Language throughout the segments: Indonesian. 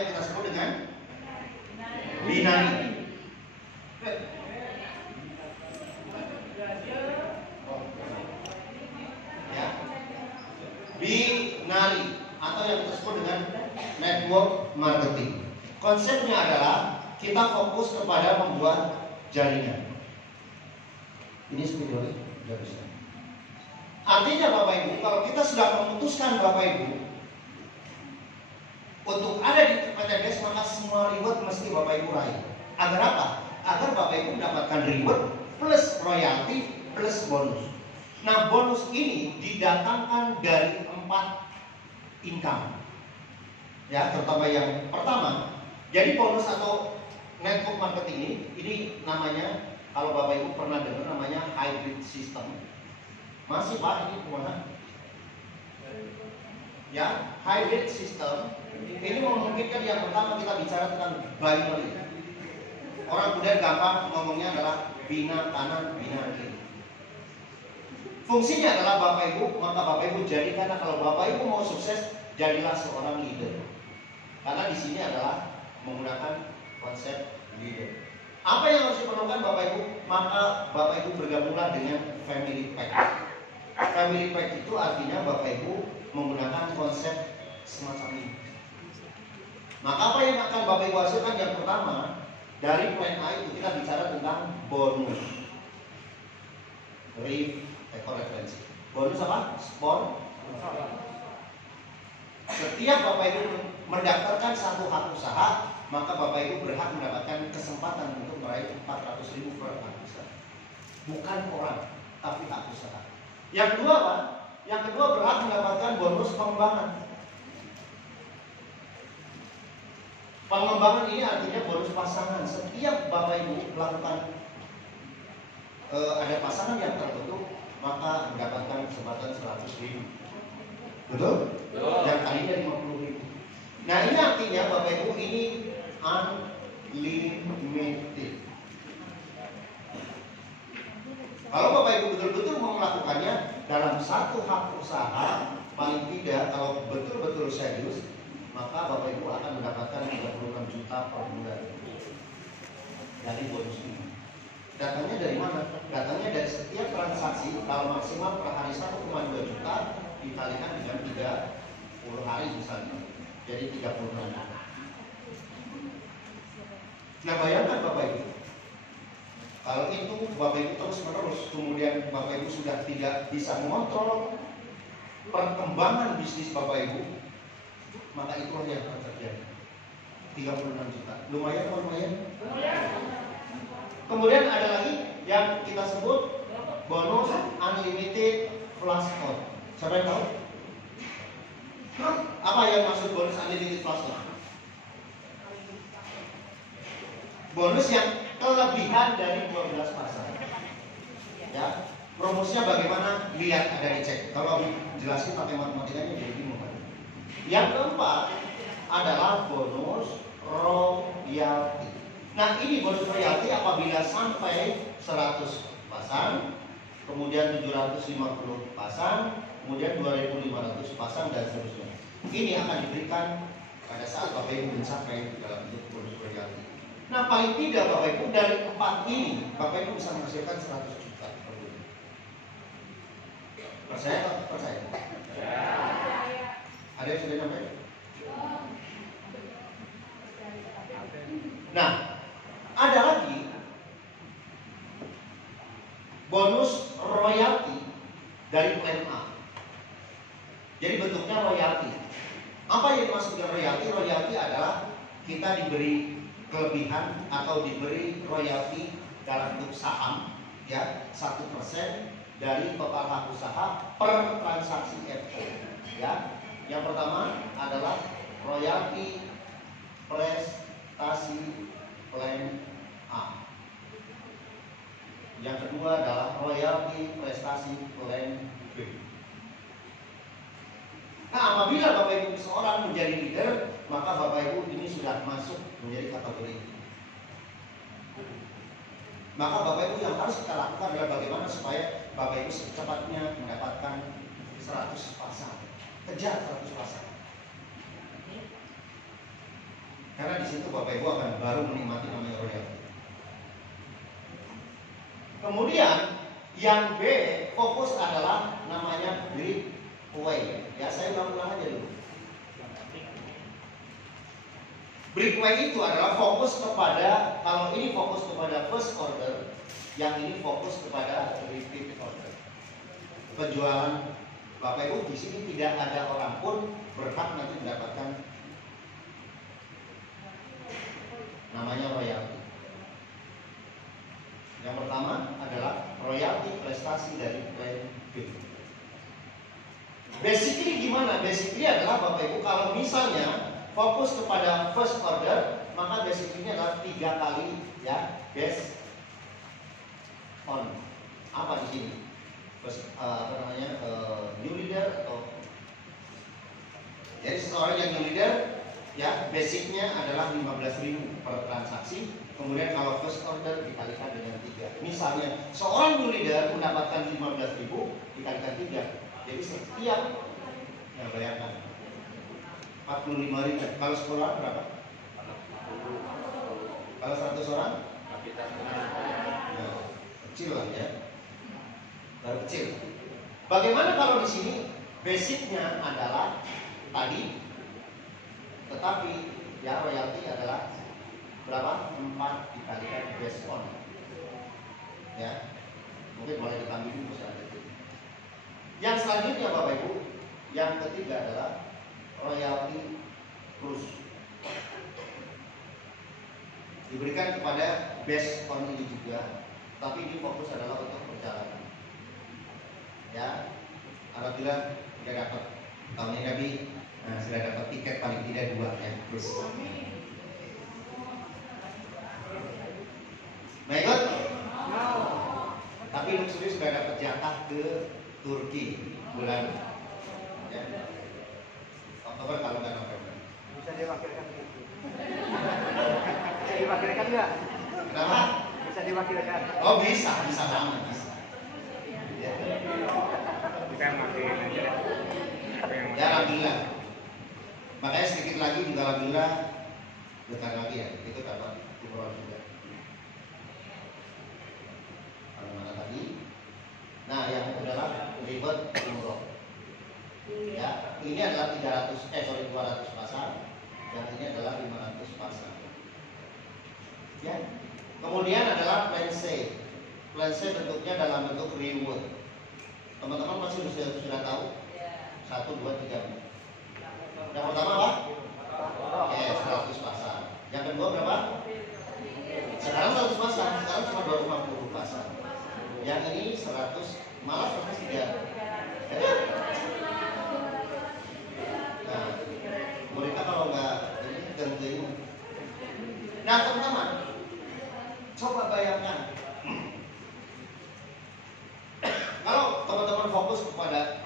yang kita sebut dengan binari. Ya, binari atau yang kita sebut dengan network marketing. Konsepnya adalah kita fokus kepada membuat jaringan. Ini spidolnya sudah bisa. Artinya Bapak Ibu, kalau kita sudah memutuskan Bapak Ibu untuk ada di PTBS, maka semua reward mesti Bapak Ibu raih. Agar apa? Agar Bapak Ibu mendapatkan reward plus royalti plus bonus. Nah, bonus ini didatangkan dari 4 income. Ya, terutama yang pertama. Jadi bonus atau network marketing ini namanya, kalau Bapak Ibu pernah dengar namanya hybrid system. Masih Pak, ini kemana? Ya, hybrid system ini memungkinkan yang pertama kita bicara tentang binary. Orang kemudian gampang ngomongnya adalah bina kanan, bina kiri. Fungsinya adalah Bapak Ibu, maka Bapak Ibu jadi, karena kalau Bapak Ibu mau sukses, jadilah seorang leader. Karena di sini adalah menggunakan konsep leader. Apa yang harus diperlukan Bapak Ibu? Maka Bapak Ibu bergabunglah dengan family pack. Family pack itu artinya Bapak Ibu menggunakan konsep semacam ini. Maka apa yang akan Bapak Ibu hasilkan? Yang pertama, dari plan A itu kita bicara tentang bonus. Referensi. Bonus apa? Sponsor. Setiap Bapak Ibu mendaftarkan satu hak usaha, maka Bapak Ibu berhak mendapatkan kesempatan untuk meraih 400.000 per hak usaha. Bukan orang, tapi hak usaha. Yang kedua Pak, yang kedua berhak mendapatkan bonus pengembangan. Pengembangan ini artinya bonus pasangan. Setiap Bapak Ibu melakukan ada pasangan yang terbentuk, maka mendapatkan kesempatan 100.000. Betul? Yang kalinya 50.000. Nah, ini artinya Bapak Ibu ini unlimited. Kalau Bapak Ibu betul-betul mau melakukannya dalam satu hak usaha, paling tidak kalau betul-betul serius, maka Bapak Ibu akan mendapatkan 36 juta per bulan dari bonus ini. Datangnya dari mana? Datangnya dari setiap transaksi, kalau maksimal per hari 1,2 juta dikalikan dengan 30 hari misalnya, jadi 36. Nah, bayangkan Bapak Ibu, kalau itu Bapak Ibu terus menerus, kemudian Bapak Ibu sudah tidak bisa mengontrol perkembangan bisnis Bapak Ibu, maka itulah yang akan terjadi. 36 juta. Lumayan atau lumayan? Kemudian ada lagi yang kita sebut bonus unlimited flash out. Siapa yang tahu? Apa yang maksud bonus unlimited flash out? Bonus yang kelebihan dari 12 pasar. Ya, promosinya bagaimana? Lihat, ada dicek. Kalau jelasin pakai matematikanya jadi bingung. Yang keempat adalah bonus royalti. Nah, ini bonus royalti apabila sampai 100 pasang, kemudian 750 pasang, kemudian 2.500 pasang dan seterusnya. Ini akan diberikan pada saat Bapak Ibu mencapai dalam bentuk bonus royalti. Nah, paling tidak Bapak Ibu dari 4 ini Bapak Ibu bisa menghasilkan 100 juta per bulan. Percaya atau percaya? Ada yang sudah nyampe? Nah, ada lagi bonus royalti dari plan A. Jadi bentuknya royalti. Apa yang dimaksud dengan royalti? Royalti adalah kita diberi kelebihan atau diberi royalti dalam bentuk saham, ya, 1% dari total hak usaha per transaksi FO. Ya, yang pertama adalah royalti prestasi plan A. Yang kedua adalah royalti prestasi plan B. Nah, apabila Bapak Ibu seorang menjadi leader, maka Bapak Ibu ini sudah masuk menjadi kategori ini. Maka Bapak Ibu yang harus kita lakukan adalah bagaimana supaya Bapak Ibu secepatnya mendapatkan 100 pasang. Kejar 100 pasang. Karena di situ Bapak Ibu akan baru menikmati namanya royalti. Kemudian yang B fokus adalah namanya breakaway. Ya, saya ulang-ulang aja dulu. Breakaway itu adalah fokus kepada, kalau ini fokus kepada first order, yang ini fokus kepada repeat order. Penjualan Bapak Ibu di sini tidak ada orang pun berhak nanti mendapatkan namanya royalti. Yang pertama adalah royalti prestasi dari plan B. Basically gimana? Basically adalah Bapak Ibu kalau misalnya fokus kepada first order, maka basically adalah 3 kali ya based on apa di sini? First, new leader atau jadi seseorang yang new leader ya basicnya adalah 15.000 per transaksi. Kemudian kalau first order dikalikan dengan 3. Misalnya seorang new leader mendapatkan 15.000 dikalikan 3. Jadi setiap ya bayangkan 45.000. Kalau 10 orang berapa? Kalau 100 orang? Nah, kecil lah ya. Baru kecil. Bagaimana kalau di sini basicnya adalah tadi, tetapi ya royalti adalah berapa? 4 dikalikan based on. Ya, mungkin boleh ditambah dulu selanjutnya. Yang selanjutnya Bapak Ibu, yang ketiga adalah royalti plus. Diberikan kepada based on ini juga, tapi ini fokus adalah untuk perjalanan. Ya, apabila tidak dapat tahun ini Nabi sudah dapat tiket paling tidak 2 ya, plus. Baik, tapi Luxury sudah dapat jatah ke Turki bulan ya, Oktober kalau nggak November. Bisa diwakilkan gitu. Bisa diwakilkan nggak? Kenapa? Bisa diwakilkan. Oh bisa banget bisa. Ya. Kita makin aja. Ya alhamdulillah. Makanya sedikit lagi juga alhamdulillah bentar lagi ya itu dapat umroh juga. Kalau mana tadi? Nah yang adalah ribet umroh. Ya ini adalah 200 pasang. Yang ini adalah 500 pasang. Ya. Kemudian adalah plan C. Plan C bentuknya dalam bentuk reward. Teman-teman masih sudah tahu? 1, 2, 3. Yang pertama apa? Oke, 100 pasang. Yang kedua berapa? Sekarang 100 pasang. Sekarang cuma 250 pasang. Yang ini 100, malah 103. Nah, mereka kalau nggak ini gantiin. Nah, teman-teman, coba bayangkan. Kalau teman-teman fokus kepada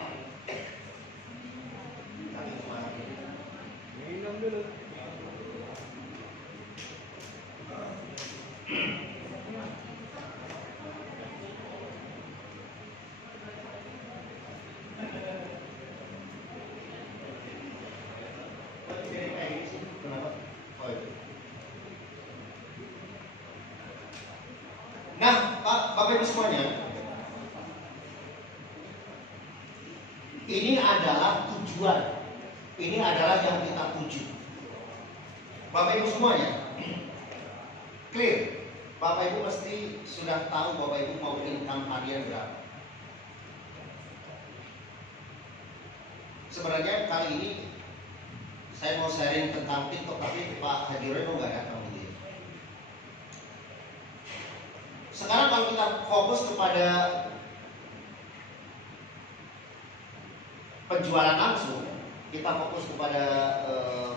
minum dulu. Nah, Bapak Ibu semuanya, ini adalah tujuan. Ini adalah yang kita tuju. Bapak Ibu semuanya, clear. Bapak Ibu pasti sudah tahu Bapak Ibu mau income harian berapa. Sebenarnya kali ini saya mau sharing tentang TikTok, tapi Pak Haji Roy nggak datang gitu ya. Sekarang kalau kita fokus kepada penjualan langsung, kita fokus kepada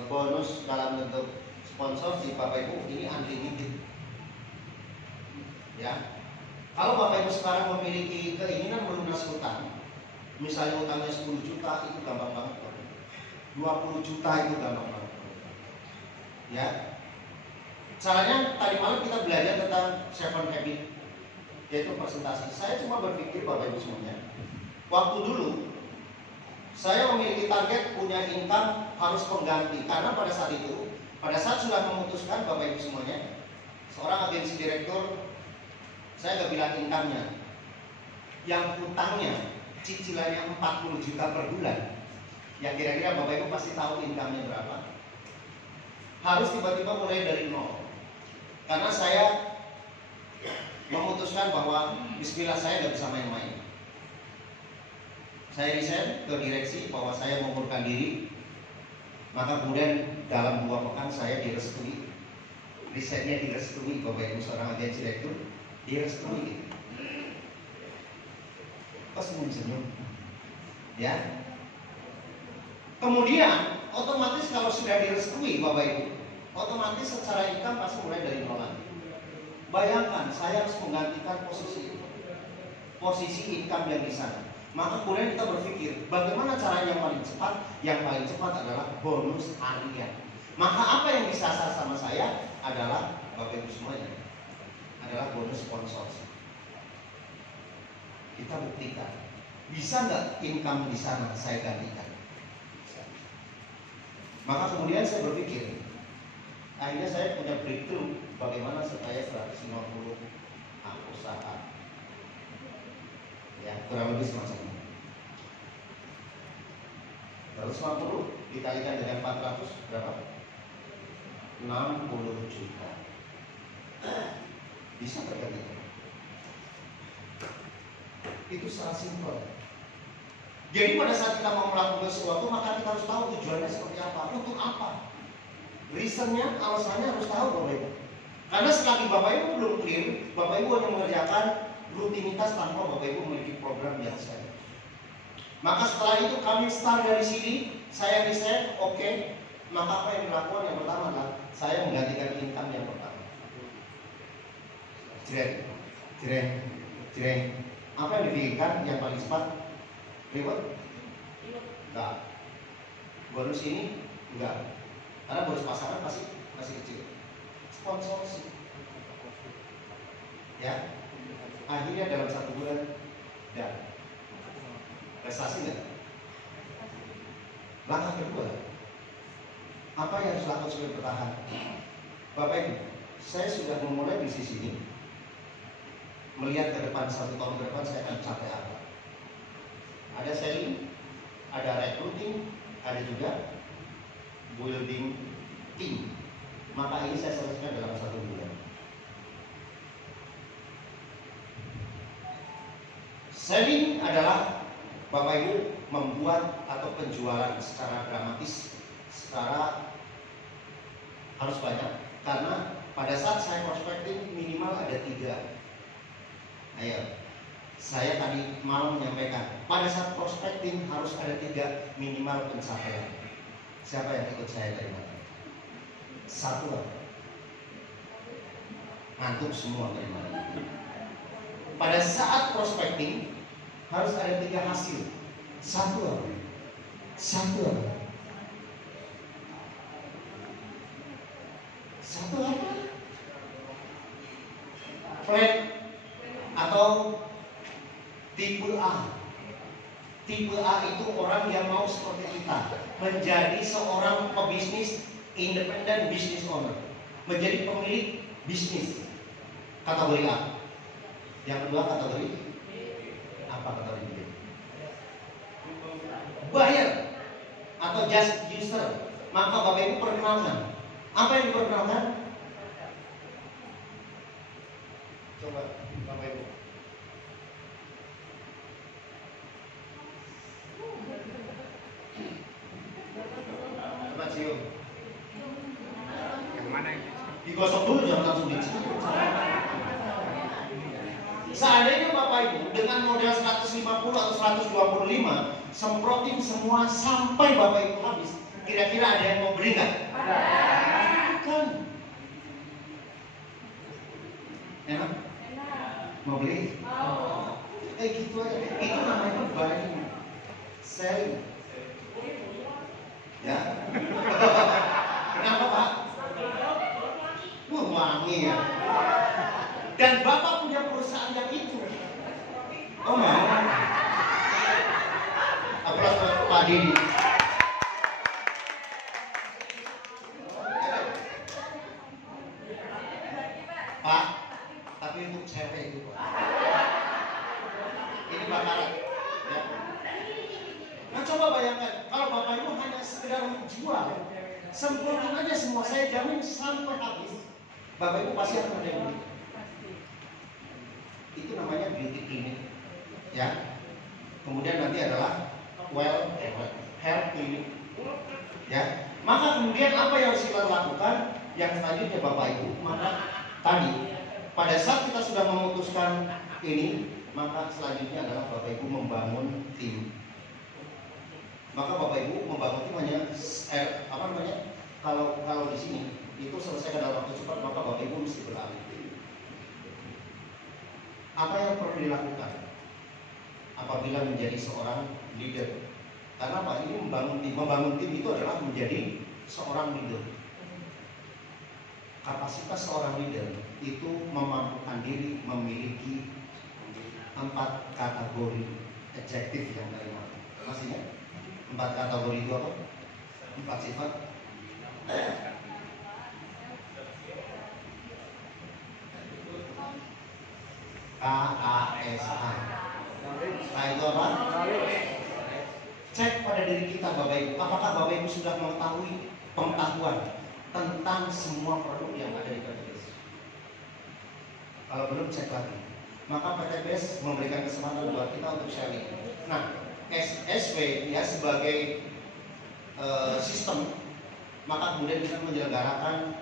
bonus dalam bentuk sponsor di Bapak Ibu, ini unlimited. Ya, kalau Bapak Ibu sekarang memiliki keinginan melunasi utang, misalnya utangnya 10 juta, itu gampang banget. 20 juta itu gampang banget. Ya, caranya tadi malam kita belajar tentang 7 habit, yaitu presentasi. Saya cuma berpikir Bapak Ibu semuanya, waktu dulu saya memiliki target punya income harus pengganti, karena pada saat saat sudah memutuskan Bapak Ibu semuanya, seorang agensi direktur, saya nggak bilang income-nya, yang utangnya cicilannya 40 juta per bulan, ya kira-kira Bapak Ibu pasti tahu income-nya berapa. Harus tiba-tiba mulai dari nol. Karena saya memutuskan bahwa bismillah saya nggak bisa main-main. Saya resign ke direksi bahwa saya mengundurkan diri. Maka kemudian dalam 2 pekan saya direstui. Risetnya direstui, Bapak Ibu seorang agensi direktur direstui. Kok senyum-senyum? Ya. Kemudian otomatis kalau sudah direstui Bapak Ibu, otomatis secara income pasti mulai dari nol lagi. Bayangkan saya harus menggantikan posisi income yang di sana. Maka kemudian kita berpikir bagaimana cara yang paling cepat? Yang paling cepat adalah bonus harian. Maka apa yang disasar sama saya adalah Bapak Ibu semuanya adalah bonus sponsor. Kita buktikan, bisa nggak income di sana saya gantikan? Maka kemudian saya berpikir, akhirnya saya punya breakthrough bagaimana supaya 150 usaha, ya kurang lebih semacam ini. 150 dikalikan dengan 400 berapa? 60 juta. Bisa tergantikan. Itu sangat simpel. Jadi pada saat kita mau melakukan sesuatu, maka kita harus tahu tujuannya seperti apa, untuk apa. Reasonnya, alasannya harus tahu Bapak Ibu. Karena selagi Bapak Ibu belum clear, Bapak Ibu hanya mengerjakan rutinitas tanpa Bapak Ibu memiliki program yang serius. Maka setelah itu kami start dari sini, saya riset, oke. Maka apa yang dilakukan yang pertama adalah saya menggantikan income yang pertama. Jreng. Apa yang dipikirkan yang paling cepat? Reward? Enggak. Bonus ini? Enggak. Karena bonus pasangan masih kecil. Sponsorship. Ya. Akhirnya dalam 1 bulan dan prestasi enggak? Langkah kedua, apa yang harus dilakukan supaya bertahan? Bapak Ibu, saya sudah memulai bisnis ini. Melihat ke depan 1 tahun ke depan saya akan capai apa? Ada selling, ada recruiting, ada juga building team. Maka ini saya selesaikan dalam 1 bulan. Selling adalah Bapak Ibu membuat atau penjualan secara dramatis, secara harus banyak. Karena pada saat saya prospecting minimal ada 3. Ayo, saya tadi malam menyampaikan pada saat prospecting harus ada 3 minimal pencapaian. Siapa yang ikut saya dari mana? 1 apa? Ngantuk semua dari mana? Pada saat prospecting harus ada 3 hasil. 1 apa? 1 apa? 1 apa? Friend atau tipe A. Tipe A itu orang yang mau seperti kita, menjadi seorang pebisnis, independent business owner, menjadi pemilik bisnis. Kategori A. Yang kedua kategori apa kategori B? Buyer atau just user. Maka Bapak Ibu perkenalkan. Apa yang diperkenalkan? Coba Bapak Ibu. Coba cium. Yang mana yang Digosok dulu, jangan langsung dicium. Seandainya Bapak Ibu dengan modal 150 atau 125 semprotin semua sampai Bapak Ibu habis, kira-kira ada yang mau beli nggak? Kan? Enak? Mau beli? Gitu aja. Itu namanya buying, selling. Ya? Kenapa Pak? Wangi ya. Dan Bapak punya perusahaan yang itu. Oh mau? Aplaus Pak Didi. Pak, tapi untuk cewek itu Pak. Ini bakaran. Ya. Nah coba bayangkan, kalau Bapak Ibu hanya sekedar menjual, sempurna aja semua, saya jamin sampai habis, Bapak Ibu pasti akan ada yang beli. Itu namanya beauty clinic, ya. Kemudian nanti adalah hair clinic, ya. Maka kemudian apa yang harus kita lakukan? Yang selanjutnya Bapak Ibu, maka tadi pada saat kita sudah memutuskan ini, maka selanjutnya adalah Bapak Ibu membangun tim. Maka Bapak Ibu membangun tim hanya kalau di sini itu selesai dalam waktu cepat, maka Bapak Ibu mesti beralih. Apa yang perlu dilakukan apabila menjadi seorang leader? Karena apa? Ini membangun tim itu adalah menjadi seorang leader. Kapasitas seorang leader itu memampukan diri memiliki 4 kategori adjektif yang dari mana? Maksudnya 4 kategori itu apa? 4 sifat. KASA. Nah itu apa? Cek pada diri kita Bapak Ibu. Apakah Bapak Ibu sudah mengetahui pengetahuan tentang semua produk yang ada di PTBS? Kalau belum, cek lagi. Maka PTBS memberikan kesempatan buat kita untuk sharing. Nah, SSW ya sebagai sistem, maka kemudian kita menyelenggarakan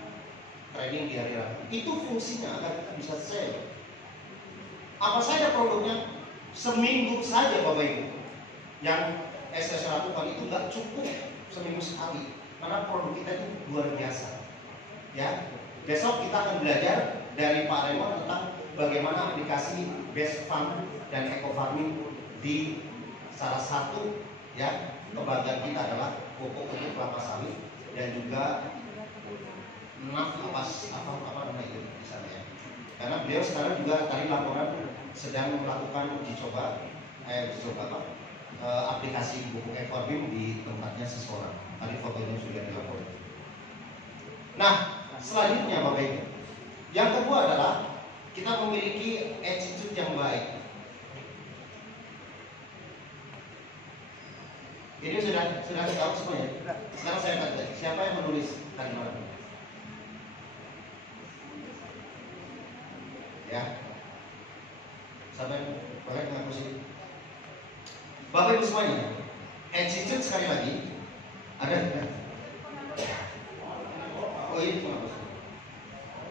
training di hari Rabu. Itu fungsinya agar kita bisa share. Apa saja produknya, seminggu saja Bapak Ibu. Yang SS lakukan itu nggak cukup seminggu sekali, karena produk kita itu luar biasa. Ya, besok kita akan belajar dari Pak Raymond tentang bagaimana aplikasi Best Farm dan Eco Farming di salah satu ya kebanggaan kita adalah pupuk untuk kelapa sawit dan juga apa namanya itu di sana ya. Karena beliau sekarang juga tadi laporan sedang melakukan uji coba aplikasi pupuk Eco Farming di tempatnya seseorang. Tadi fotonya sudah dilaporkan. Nah, selanjutnya Bapak Ibu, yang kedua adalah kita memiliki attitude yang baik. Ini sudah tahu semuanya. Sekarang saya tanya, siapa yang menulis tadi malam? Ya, sampai boleh mengaku sih. Bapak Ibu semuanya, attitude sekali lagi ada. Oh ini mengaku.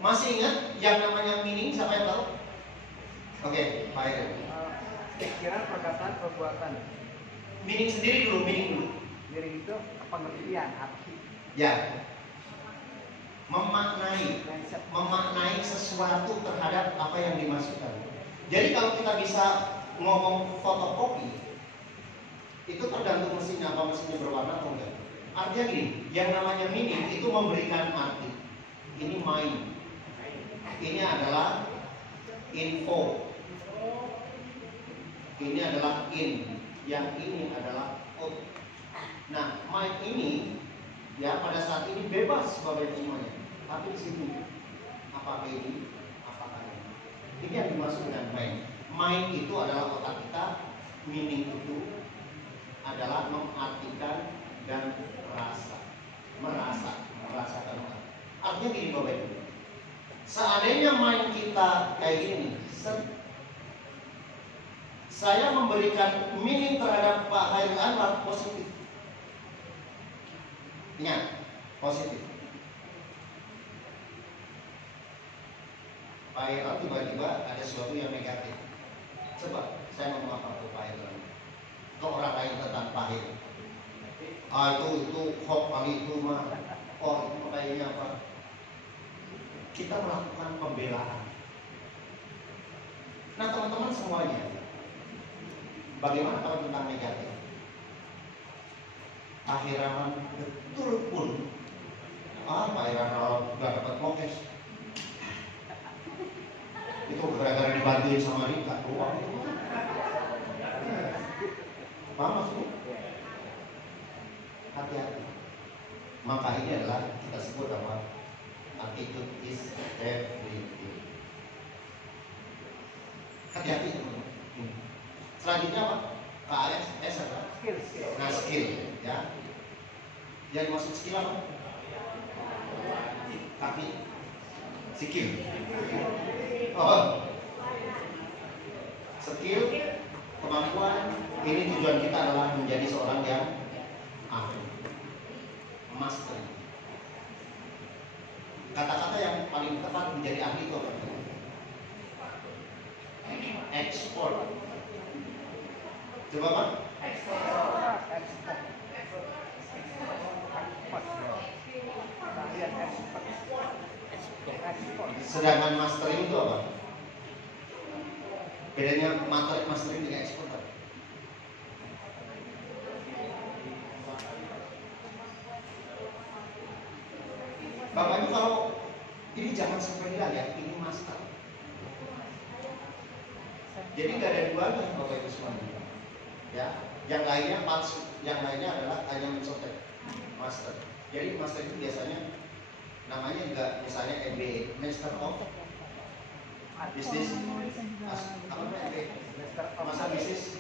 Masih ingat yang namanya meaning? Siapa yang tahu? Oke, Pak Eko. Pikiran, perkataan, perbuatan. Meaning sendiri dulu, meaning dulu. Meaning itu pengertian, arti. Ya. Memaknai sesuatu terhadap apa yang dimaksudkan. Jadi kalau kita bisa ngomong fotokopi, itu tergantung mesinnya, apa mesinnya berwarna atau enggak. Artinya gini, yang namanya meaning itu memberikan arti. Ini mind. Ini adalah info. Ini adalah in. Yang ini adalah out. Nah, mind ini ya pada saat ini bebas Bapak Ibu semuanya. Tapi di sini apakah ini? Apakah ini? Ini yang dimaksud dengan mind. Mind itu adalah otak kita. Meaning itu adalah mengartikan dan merasakan. Artinya gini Bapak Ibu. Seandainya mind kita kayak gini, saya memberikan meaning terhadap Pak Hairil Anwar positif. Ingat, positif. Pak Hairil tiba-tiba ada sesuatu yang negatif. Coba saya ngomong apa ke Pak Hairil, ke orang lain tentang Pak Hairil. Itu hoax kali itu mah. Oh itu kayaknya apa? Kita melakukan pembelaan. Nah teman-teman semuanya, bagaimana kalau tentang negatif? Akhiran betul pun Pak Irawan nggak dapat mokes. Itu gara-gara dibantuin sama Rika doang. Paham maksudnya? Hati-hati. Maka ini adalah kita sebut apa? Attitude is everything. Hati-hati. Selanjutnya apa? KS, S apa? Skill. Nah, skill, ya. Yang dimaksud skill apa? Kaki. Skill. Oh. Skill, kemampuan. Ini tujuan kita adalah menjadi seorang yang ahli, master. Kata-kata yang paling tepat menjadi ahli itu apa? Export. Coba Pak? Sedangkan mastering itu apa? Bedanya mastering dengan ekspor apa? Bapak Ibu kalau ini jangan sampai bilang ya, ini master. Jadi nggak ada duanya Bapak Ibu semuanya. Ya, yang lainnya adalah hanya mencontek master. Jadi master itu biasanya namanya juga misalnya MBA, Master of Business, apa namanya MBA? Master Business.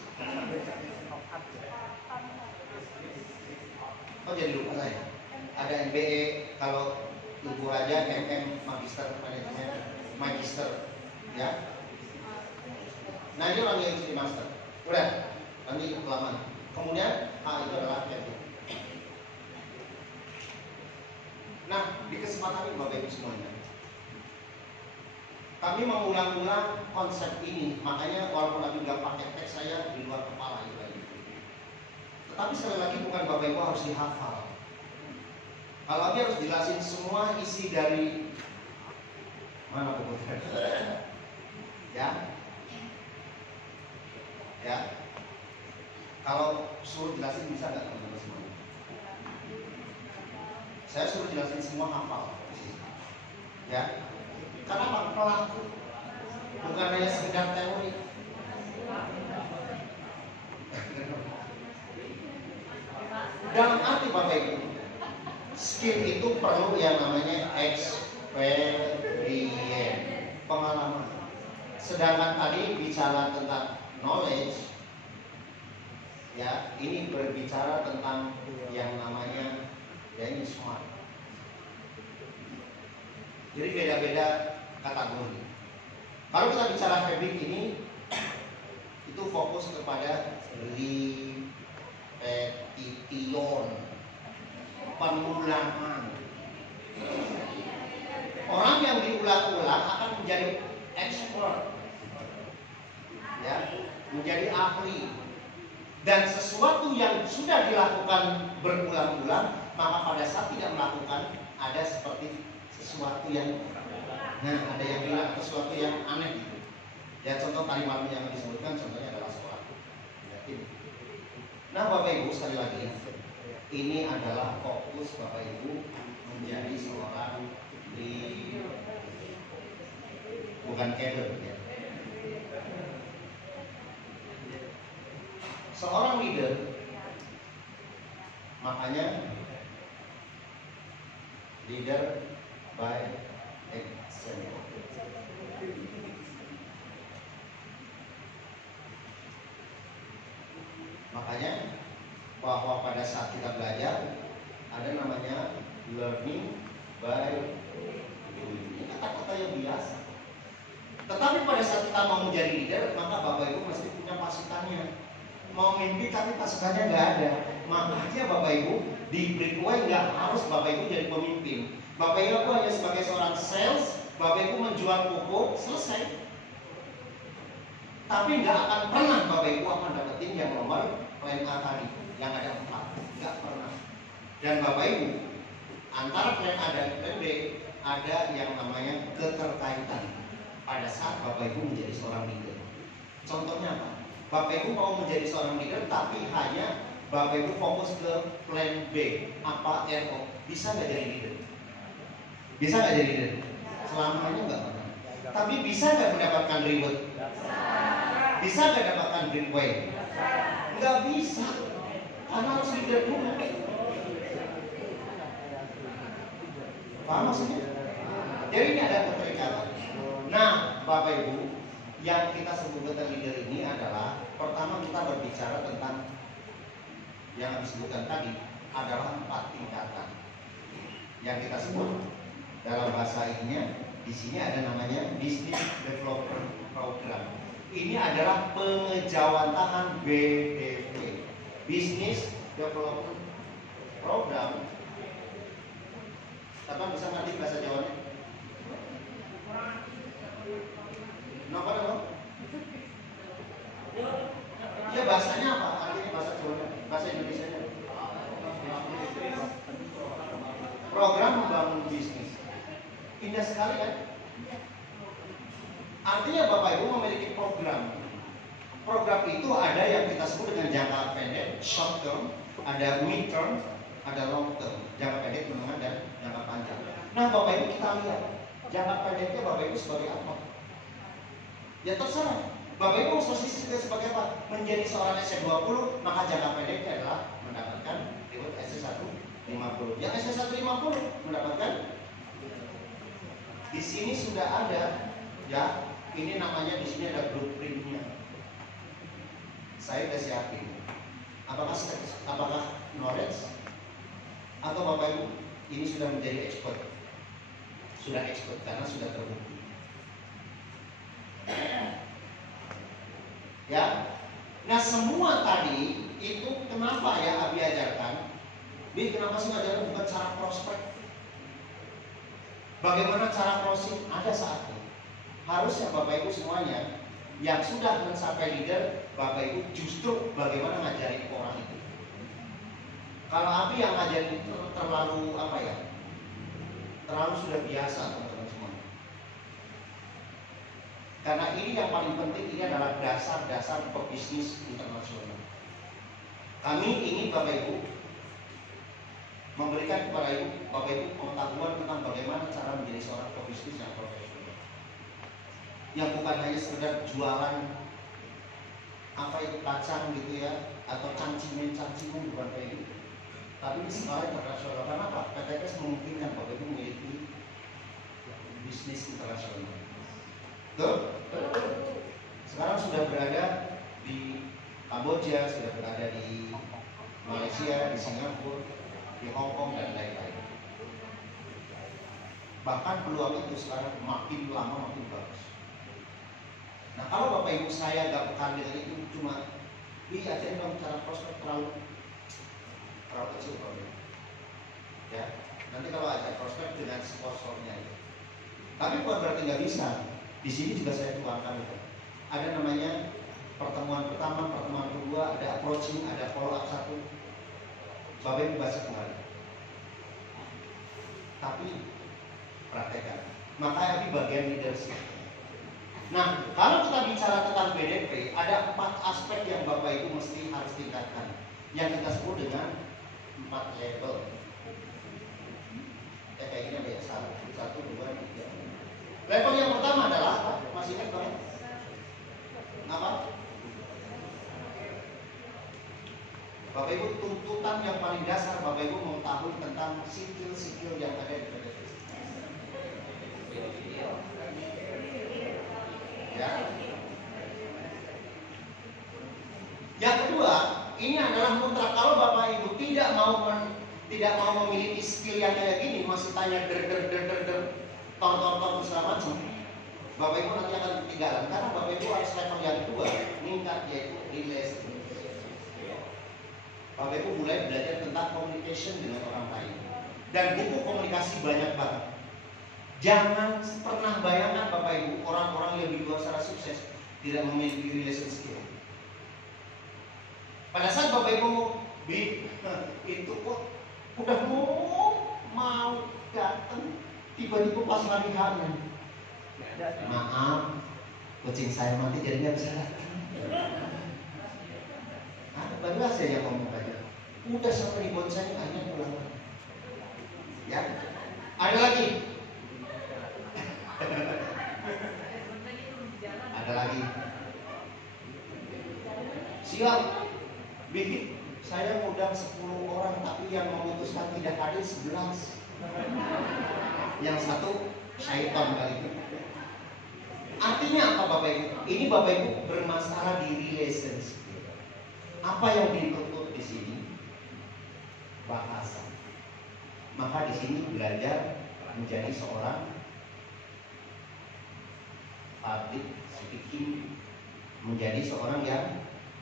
Oh jadi lupa saya. Ada MBA kalau Ibu aja MM, Magister Manajemen, Magister, ya. Nah ini orang yang jadi master. Udah, nanti kelamaan. Kemudian A itu adalah MBA. Nah, di kesempatan ini Bapak Ibu semuanya, kami mengulang-ulang konsep ini. Makanya walaupun lagi nggak pakai teks saya di luar kepala itu lagi. Tetapi sekali lagi bukan Bapak Ibu harus dihafal. Kalau dia harus jelasin semua isi dari mana bukunya, ya. Kalau suruh jelasin bisa nggak teman-teman semuanya? Saya suruh jelasin semua hafal, ya. Karena apa? Pelaku, bukan hanya sekedar teori. Dalam arti Bapak Ibu, skill itu perlu yang namanya experience, pengalaman. Sedangkan tadi bicara tentang knowledge, ya ini berbicara tentang yang namanya ya ini smart. Jadi beda-beda kategori. Kalau kita bicara habit ini, itu fokus kepada repetition, pengulangan. Orang yang diulang-ulang akan menjadi expert, ya, menjadi ahli. Dan sesuatu yang sudah dilakukan berulang-ulang, maka pada saat tidak melakukan ada seperti sesuatu yang, ada yang bilang sesuatu yang aneh gitu. Ya contoh tadi malam yang disebutkan contohnya adalah sholat. Nah Bapak Ibu sekali lagi, ini adalah fokus Bapak Ibu menjadi seorang leader, bukan kader ya. Seorang leader, makanya leader by example. Makanya bahwa pada saat kita belajar ada namanya learning by doing. Ini kata-kata yang biasa. Tetapi pada saat kita mau menjadi leader, maka Bapak Ibu mesti punya pasukannya. Mau mimpi tapi pasukannya nggak ada. Makanya Bapak Ibu di Breakaway nggak harus Bapak Ibu jadi pemimpin. Bapak Ibu hanya sebagai seorang sales, Bapak Ibu menjual pupuk, selesai. Tapi nggak akan pernah Bapak Ibu akan dapetin yang nomor plan A tadi, yang ada 4, nggak pernah. Dan Bapak Ibu antara plan A dan plan B ada yang namanya keterkaitan pada saat Bapak Ibu menjadi seorang leader. Contohnya apa? Bapak Ibu mau menjadi seorang leader tapi hanya Bapak Ibu fokus ke plan B, apa RO, bisa nggak jadi leader? Bisa nggak jadi leader? Selamanya nggak pernah. Tapi bisa nggak mendapatkan reward? Bisa nggak dapatkan breakaway? Nggak bisa, karena harus leader dulu. Paham maksudnya? Jadi ini ada keterikatan. Nah, Bapak Ibu, yang kita sebut better leader ini adalah pertama kita berbicara tentang yang disebutkan tadi adalah 4 tingkatan yang kita sebut dalam bahasa ininya. Di sini ada namanya Business Developer Program. Ini adalah pengejawantahan BDP, Business Development Program. Siapa bisa ngerti bahasa Jawanya? Kenapa dong? Ya bahasanya apa? Artinya bahasa Jawanya, bahasa Indonesianya. Program membangun bisnis. Indah sekali kan? Artinya Bapak Ibu memiliki program. Program itu ada yang kita sebut dengan jangka pendek, short term, ada mid term, ada long term. Jangka pendek, menengah, dan jangka panjang. Nah Bapak Ibu kita lihat jangka pendeknya Bapak Ibu sebagai apa? Ya terserah. Bapak Ibu posisinya sebagai apa? Menjadi seorang SC20, maka jangka pendeknya adalah mendapatkan reward SC1 50. Yang SC1 50 mendapatkan. Di sini sudah ada, ya. Ini namanya di sini ada blueprintnya. Saya sudah siapin. Apakah knowledge atau Bapak Ibu ini sudah menjadi expert? Sudah expert karena sudah terbukti. Ya. Nah semua tadi itu kenapa ya Abi ajarkan? Bi kenapa sih ngajarin bukan cara prospek? Bagaimana cara closing? Ada saatnya. Harusnya Bapak Ibu semuanya yang sudah mencapai leader, Bapak Ibu justru bagaimana ngajarin orang itu. Kalau Abi yang ngajarin itu terlalu apa ya? Terlalu sudah biasa teman-teman semua. Karena ini yang paling penting, ini adalah dasar-dasar pebisnis internasional. Kami ingin Bapak Ibu memberikan kepada Bapak Ibu pengetahuan tentang bagaimana cara menjadi seorang pebisnis yang profesional, yang bukan hanya sekedar jualan apa itu kacang gitu ya, atau cancimen bukan kayak gitu, tapi di skala internasional. Karena apa? PTKS memungkinkan Bapak Ibu memiliki bisnis internasional. Tuh, sekarang sudah berada di Kamboja, sudah berada di Malaysia, di Singapura, di Hong Kong dan lain-lain. Bahkan peluang itu sekarang makin lama makin bagus. Nah kalau Bapak Ibu saya gak pekan dengan itu, cuma ajarin dong cara prospek terlalu kecil kalau ya. Nanti kalau ajak prospek dengan sponsornya itu. Tapi bukan berarti nggak bisa. Di sini juga saya tuangkan itu. Ada namanya pertemuan pertama, pertemuan kedua, ada approaching, ada follow up 1. Bapak Ibu baca kembali. Tapi praktekkan. Makanya di bagian leadership. Nah, kalau kita bicara tentang BDP, ada 4 aspek yang Bapak Ibu mesti harus tingkatkan. Yang kita sebut dengan 4 level. Kayak gini ada 1, 2, 3. Level yang pertama adalah apa? Masih ingat Bapak? Apa? Bapak Ibu, tuntutan yang paling dasar Bapak Ibu mengetahui tentang skill-skill yang ada di BDP. Ya. Yang kedua, ini adalah mutlak. Kalau Bapak Ibu tidak mau memiliki skill yang kayak gini, masih tanya tonton segala macam, Bapak Ibu nanti akan ketinggalan. Karena Bapak Ibu harus level yang kedua, meningkat, yaitu relation. Bapak Ibu mulai belajar tentang communication dengan orang lain. Dan buku komunikasi banyak banget. Jangan pernah bayangkan Bapak Ibu orang-orang yang di luar secara sukses tidak memiliki relation skill. Pada saat Bapak Ibu itu kok udah mau datang, tiba-tiba pas latihannya, maaf, kucing saya mati jadi nggak bisa datang. Baru saya yang ngomong aja. Udah sampai di bonceng hanya pulang. Ya, ada lagi. Ada lagi. Siap. Bikin. Saya ngundang 10 orang, tapi yang memutuskan tidak hadir 11. Yang satu syaitan kali itu. Artinya apa Bapak Ibu? Ini Bapak Ibu bermasalah di relationship. Apa yang dituntut di sini? Bahasa. Maka di sini belajar menjadi seorang public speaking, menjadi seorang yang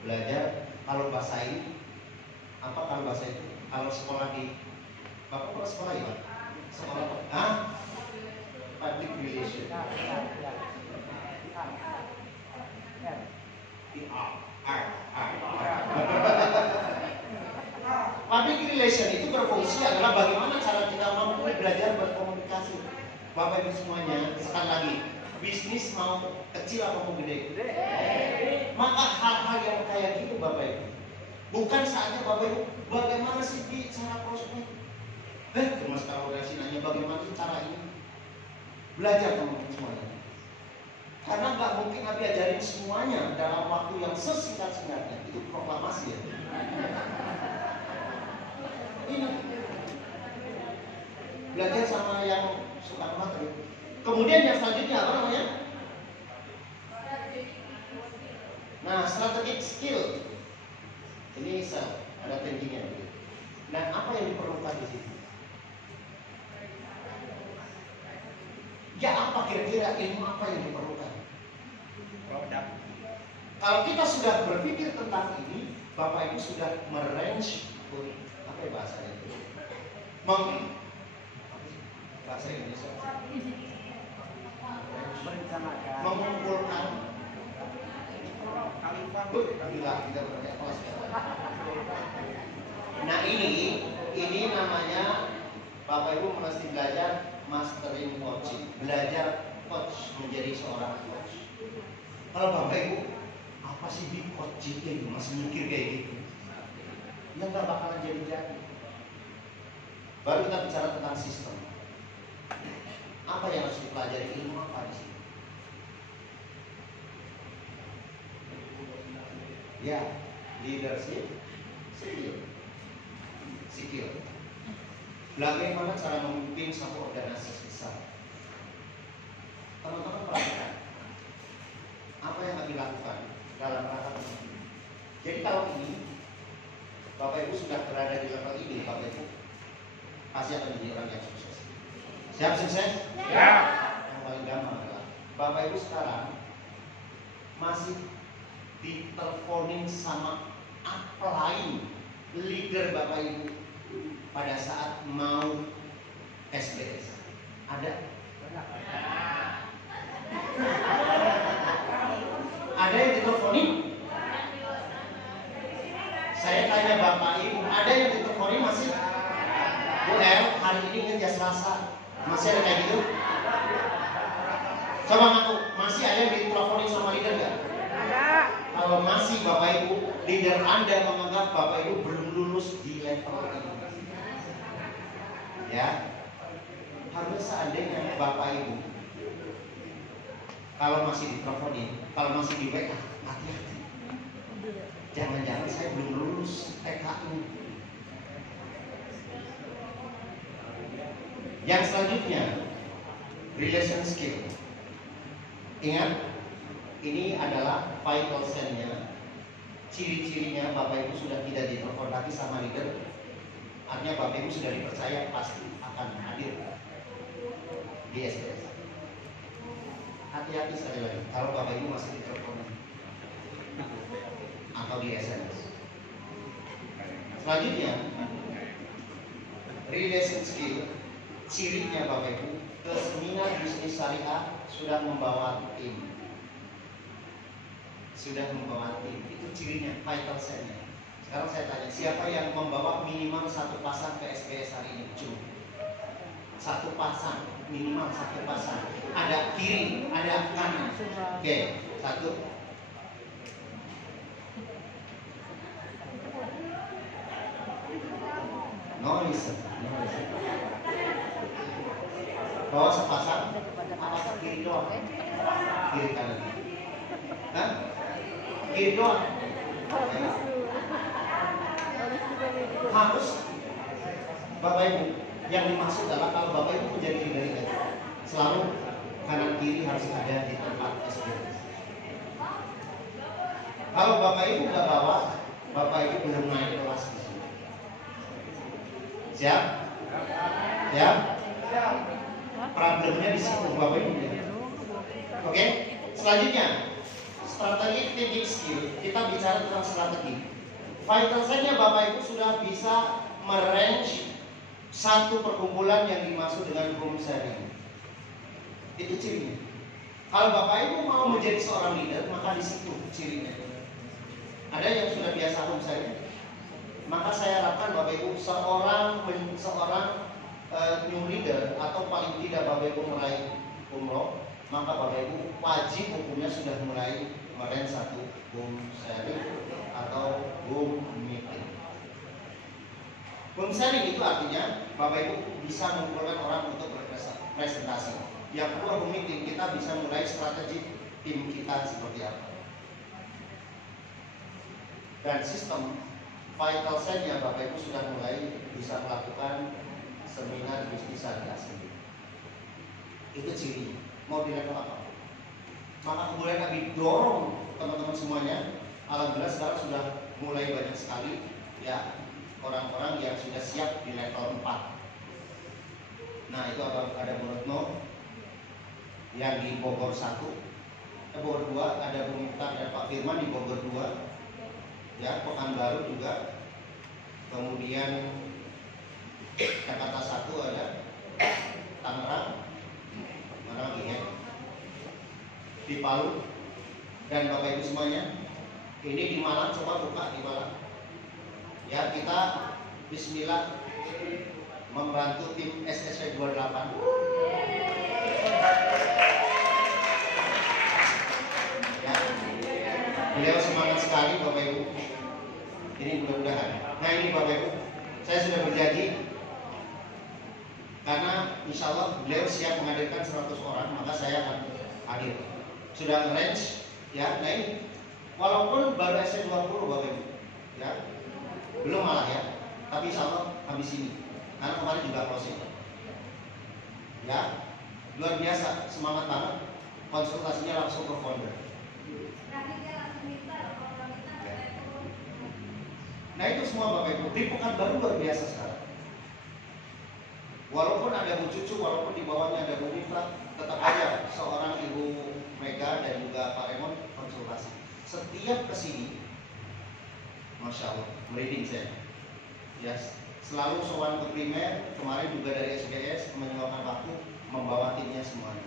belajar. Kalau bahasa ini apa? Kalau bahasa itu kalau sekolah di Bapak pernah sekolah ya? Sekolah public relation. Public relation itu berfungsi adalah bagaimana cara kita mampu belajar berkomunikasi. Bapak Ibu semuanya, sekali lagi, bisnis mau kecil atau mau gede? Maka hal-hal yang kayak gitu Bapak Ibu, bukan saatnya Bapak Ibu, bagaimana sih cara prospek? Mas kalau udah nanya bagaimana sih cara ini? Belajar teman-teman semuanya. Karena nggak mungkin Abi ajarin semuanya dalam waktu yang sesingkat-singkatnya. Itu proklamasi ya. Ini belajar sama yang suka materi. Kemudian yang selanjutnya apa namanya? Nah, strategic skill. Ini ada tingginya. Nah, apa yang diperlukan di sini? Ya apa kira-kira ilmu apa yang diperlukan? Kalau kita sudah berpikir tentang ini, Bapak Ibu sudah merange, apa ya bahasanya itu? Bahasa Indonesia. Mengumpulkan. Nah ini namanya Bapak Ibu mesti belajar mastering coaching, belajar coach menjadi seorang coach. Kalau Bapak Ibu, apa sih di coaching itu masih mikir kayak gitu? Ya nggak bakalan jadi. Baru kita bicara tentang sistem. Apa yang harus dipelajari, ilmu apa di sini? Ya, leadership skill. Bagaimana cara memimpin satu organisasi besar? Teman-teman perhatikan apa yang kami lakukan dalam rangka ini. Jadi kalau ini Bapak Ibu sudah berada di level ini, Bapak Ibu pasti akan menjadi orang yang sukses. Siap sukses? Ya. Yang paling gampang adalah Bapak Ibu sekarang masih diteleponin sama upline leader Bapak Ibu pada saat mau SBS. Ada? Ada yang diteleponin? Saya tanya Bapak Ibu, ada yang diteleponin masih? Bu El, hari ini kerja Selasa, masih ada kayak gitu? Coba ngaku, masih ada yang diteleponin sama leader nggak? Ada. Kalau masih Bapak Ibu, leader Anda menganggap Bapak Ibu belum lulus di level ini. Ya, harus seandainya Bapak Ibu kalau masih diteleponin, kalau masih di WA, hati-hati. Jangan-jangan saya belum lulus PKU. Yang selanjutnya, relation skill. Ingat, ini adalah vital sign-nya. Ciri-cirinya Bapak Ibu sudah tidak ditelepon lagi sama leader. Artinya Bapak Ibu sudah dipercaya pasti akan hadir di SBS. Hati-hati sekali lagi kalau Bapak Ibu masih ditelepon atau di SMS. Selanjutnya, relation skill. Cirinya Bapak Ibu, ke seminar bisnis syariah sudah membawa tim. Itu cirinya, vital sign-nya. Sekarang saya tanya, siapa yang membawa minimal satu pasang ke SBS hari ini? Cuma satu pasang, minimal satu pasang. Ada kiri, ada kanan. Oke, satu. No listen. Bawa sepasang, apa kiri doang? Kiri kanan. Hah? Kiri doang. Harus Bapak Ibu, yang dimaksud adalah kalau Bapak Ibu menjadi leader itu selalu kanan diri harus ada di tempat experience. Kalau Bapak Ibu nggak bawa, Bapak Ibu belum naik kelas di sini. Siap? Siap? Problemnya di situ Bapak Ibu. Oke? Selanjutnya, strategi thinking skill. Kita bicara tentang strategi. Vital sign-nya Bapak Ibu sudah bisa merange satu perkumpulan yang dimaksud dengan home sharing. Itu cirinya. Kalau Bapak Ibu mau menjadi seorang leader, maka di situ cirinya. Ada yang sudah biasa home sharing, maka saya harapkan Bapak Ibu seorang new leader atau paling tidak Bapak Ibu meraih umroh, maka Bapak Ibu wajib hukumnya sudah mulai merange satu home sharing atau home meeting. Home sharing itu artinya Bapak Ibu bisa mengumpulkan orang untuk berpresentasi. Yang kedua, home meeting kita bisa mulai strategi tim kita seperti apa. Dan sistem vital sign-nya Bapak Ibu sudah mulai bisa melakukan seminar bisnis syariah sendiri. Itu ciri. Mau di level apa? Maka kemudian kami dorong teman-teman semuanya. Alhamdulillah sekarang sudah mulai banyak sekali ya orang-orang yang sudah siap di level 4. Nah itu ada Bu Retno yang di Bogor 1, Bogor 2, ada Bu Miftah dan Pak Firman di Bogor 2, ya Pekanbaru juga, kemudian Jakarta 1 ada, Tangerang, mana lagi ya, di Palu, dan Bapak Ibu semuanya. Ini di Malang, coba buka di Malang. Ya kita Bismillah membantu tim SSW 28. Ya, beliau semangat sekali Bapak Ibu. Ini mudah-mudahan. Nah ini Bapak Ibu, saya sudah berjanji karena insya Allah beliau siap menghadirkan 100 orang, maka saya akan hadir. Sudah arrange, ya. Nah ini walaupun baru SC20 Bapak Ibu, ya belum malah ya, tapi insya Allah habis ini. Karena kemarin juga closing. Ya, luar biasa, semangat banget. Konsultasinya langsung ke founder. Nah itu semua Bapak Ibu. Di Pekanbaru luar biasa sekarang. Walaupun ada Bu Cucu, walaupun di bawahnya ada Bu Miftah, tetap aja seorang Ibu Mega dan juga Pak Raymond konsultasi. Setiap kesini, Masya Allah, merinding saya. Ya, selalu sowan ke primer, kemarin juga dari SBS menyuapkan waktu membawa timnya semuanya.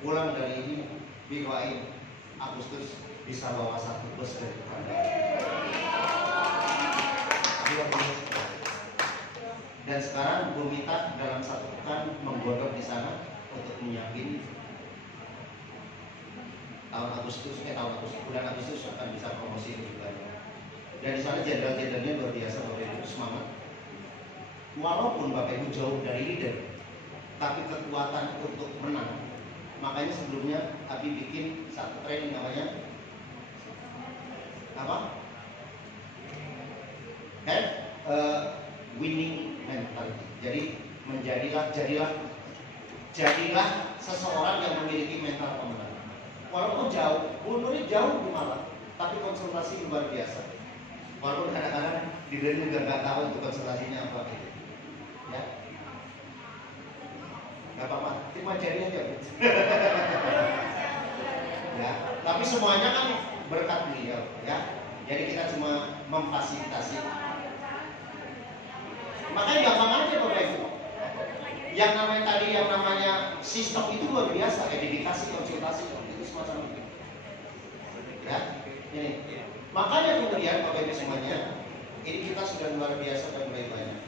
Pulang dari ini, didoain Agustus bisa bawa 1 bus dari Pekanbaru. Dan sekarang Bu Mita dalam 1 pekan menggodok di sana untuk menyiapin bulan Agustus akan bisa promosi juga. Dan di sana jenderal-jenderalnya luar biasa, Bapak Ibu semangat. Walaupun Bapak Ibu jauh dari leader, tapi kekuatan untuk menang. Makanya sebelumnya Abi bikin satu training namanya apa? Winning mentality. Jadi jadilah seseorang yang memiliki mental pemenang. Walaupun jauh, mundur jauh di Malang, tapi konsultasi luar biasa. Walaupun kadang-kadang di dalam juga nggak tahu untuk konsultasinya apa gitu. Ya, nggak apa-apa, terima jadinya aja. Ya, tapi semuanya kan berkat beliau, ya. Jadi kita cuma memfasilitasi. Makanya gampang aja Bapak Ibu. Yang namanya sistem itu luar biasa, dedikasi, konsultasi, itu semacam itu. Ya, ini. Makanya kemudian Bapak Ibu semuanya, ini kita sudah luar biasa dan mulai banyak.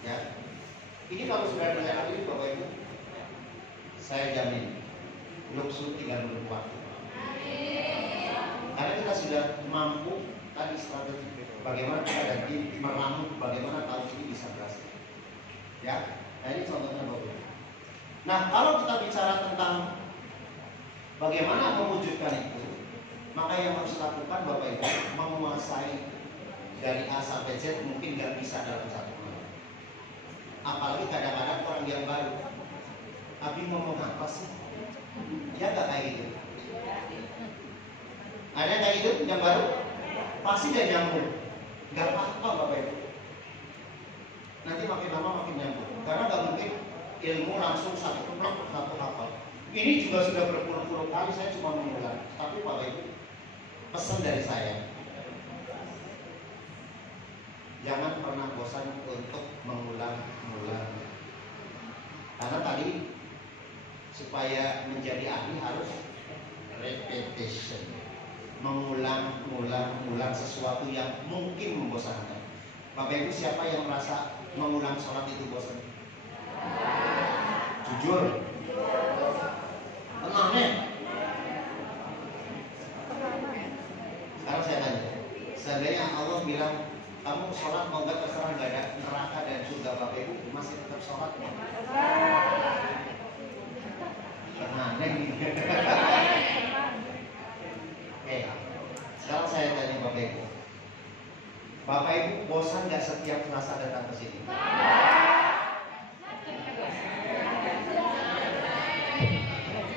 Ya, ini kalau sudah dengar ini Bapak Ibu, saya jamin luxur tinggal menunggu waktu. Karena kita sudah mampu tadi strategi bagaimana kita nanti meramu bagaimana tahun ini bisa berhasil. Ya, nah ini contohnya Bapak Ibu. Nah kalau kita bicara tentang bagaimana mewujudkan itu, maka yang harus dilakukan Bapak Ibu menguasai dari A sampai Z mungkin nggak bisa dalam 1 malam. Apalagi kadang-kadang orang yang baru. Abi ngomong apa sih? Ya nggak kayak gitu. Ada yang kayak gitu yang baru? Pasti gak nyambung. Nggak apa-apa Bapak Ibu. Nanti makin lama makin nyambung. Karena nggak mungkin ilmu langsung satu hafal. Ini juga sudah berpuluh-puluh kali saya cuma mengulang. Tapi Bapak Ibu, pesan dari saya, jangan pernah bosan untuk mengulang-ulang. Karena tadi supaya menjadi ahli harus repetition, mengulang sesuatu yang mungkin membosankan. Bapak Ibu, siapa yang merasa mengulang sholat itu bosan? Jujur, tenang nih. Sekarang saya tanya, seandainya Allah bilang kamu sholat mau nggak terserah, nggak ada neraka dan surga, Bapak Ibu masih tetap sholat? Tenang nih. Sekarang saya tanya Bapak Ibu, Bapak Ibu bosan nggak setiap Selasa datang ke sini?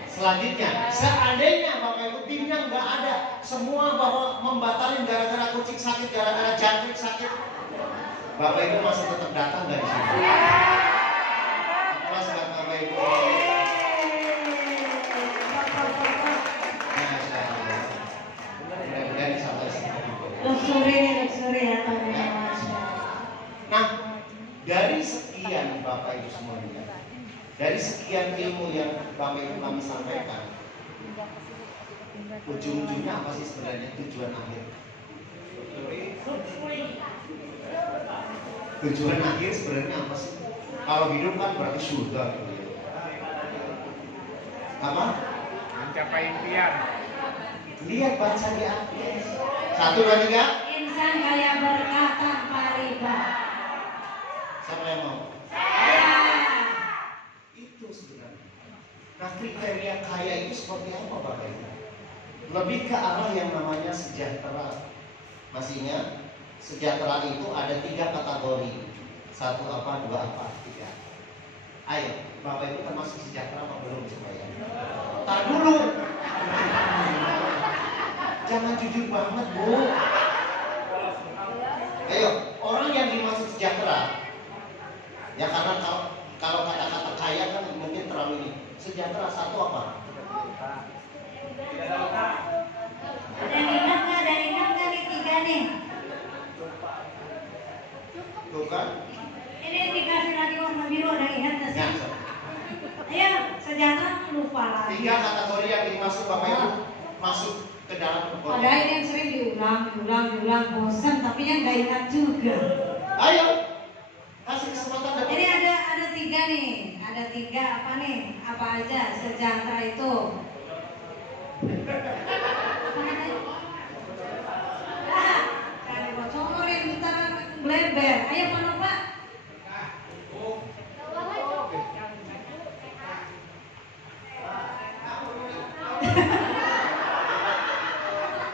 Selanjutnya, seandainya Bapak Ibu timnya nggak ada, semua bahwa membatalin gara-gara kucing sakit, gara-gara jangkrik sakit, Bapak Ibu masih tetap datang dari sini? Aplaus buat Bapak Ibu. Mudah-mudahan sampai sini. Luxury ya Pak. Nah, dari sekian Bapak Ibu semuanya, dari sekian ilmu yang Bapak Ibu kami sampaikan, ujung-ujungnya apa sih sebenarnya tujuan akhir? Tujuan akhir sebenarnya apa sih? Kalau hidup kan berarti surga. Apa? Mencapai impian. Lihat baca di atas. 1, 2, 3. Insan kaya berkah tanpa riba. Siapa yang mau? Saya. Itu sebenarnya. Nah, kriteria kaya itu seperti apa Bapak Ibu? Lebih ke arah yang namanya sejahtera. Masih ingat? Sejahtera itu ada 3 kategori. 1 apa, 2 apa, 3. Ayo, Bapak Ibu termasuk sejahtera apa belum supaya? Tar dulu. Jangan jujur banget, Bu. Ayo, orang yang dimaksud sejahtera, ya karena kalau kata-kata kaya kan mungkin terlalu ini. Sejahtera 1 apa? Ada yang ingat nih 3 nih. Tuh kan? Ini dikasih lagi warna biru, ada yang ingat nggak sih? Ya, Ayo, sejahtera lupa lagi. 3 kategori yang dimaksud Bapak Ibu masuk ke dalam Ada kategori. ini yang sering diulang, bosan, tapi yang nggak ingat juga. Ayo, kasih kesempatan dapat. Ini ada 3 nih, ada 3 apa nih? Apa aja sejahtera itu? Apa namanya? Kan bocorin bentar bleber. Ayo Pak Nova.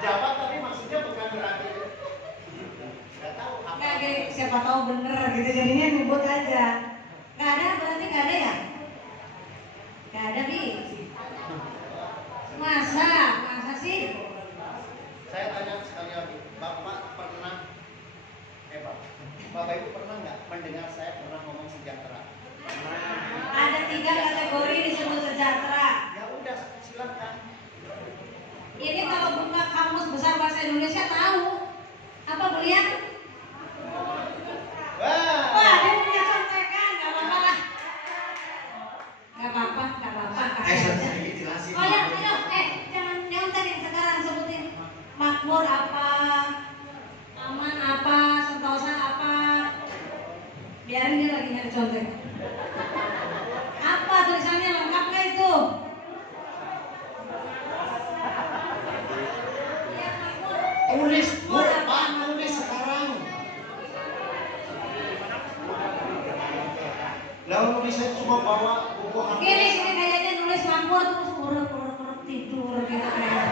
Jabat tapi maksudnya bukan berarti nggak tahu apa. Nggak, gini, siapa tahu bener gitu jadinya nyebut aja. Nggak ada, berarti nggak ada ya? Nggak ada Bi. Masa sih? Saya tanya sekali lagi, Bapak pernah Bapak Ibu pernah nggak mendengar saya pernah ngomong sejahtera? Ada 3 kategori disebut sejahtera. Ya udah, silakan. Ini kalau buka kamus besar bahasa Indonesia tahu. Apa beliau? Wah, dia punya contekan, nggak apa-apa lah. Nggak apa-apa, kasih aja. Jelasin. Oh ya, ayo, jangan tadi yang sekarang sebutin. Makmur apa? Aman apa? Sentosa apa? Biarin dia lagi nyari contek. Apa tulisannya, lengkap nggak itu? Tulis, Bu, Pak, tulis sekarang. Lalu nulisnya cuma bawa buku hapus. Gini kayaknya nulis makmur terus urut tidur gitu kayak.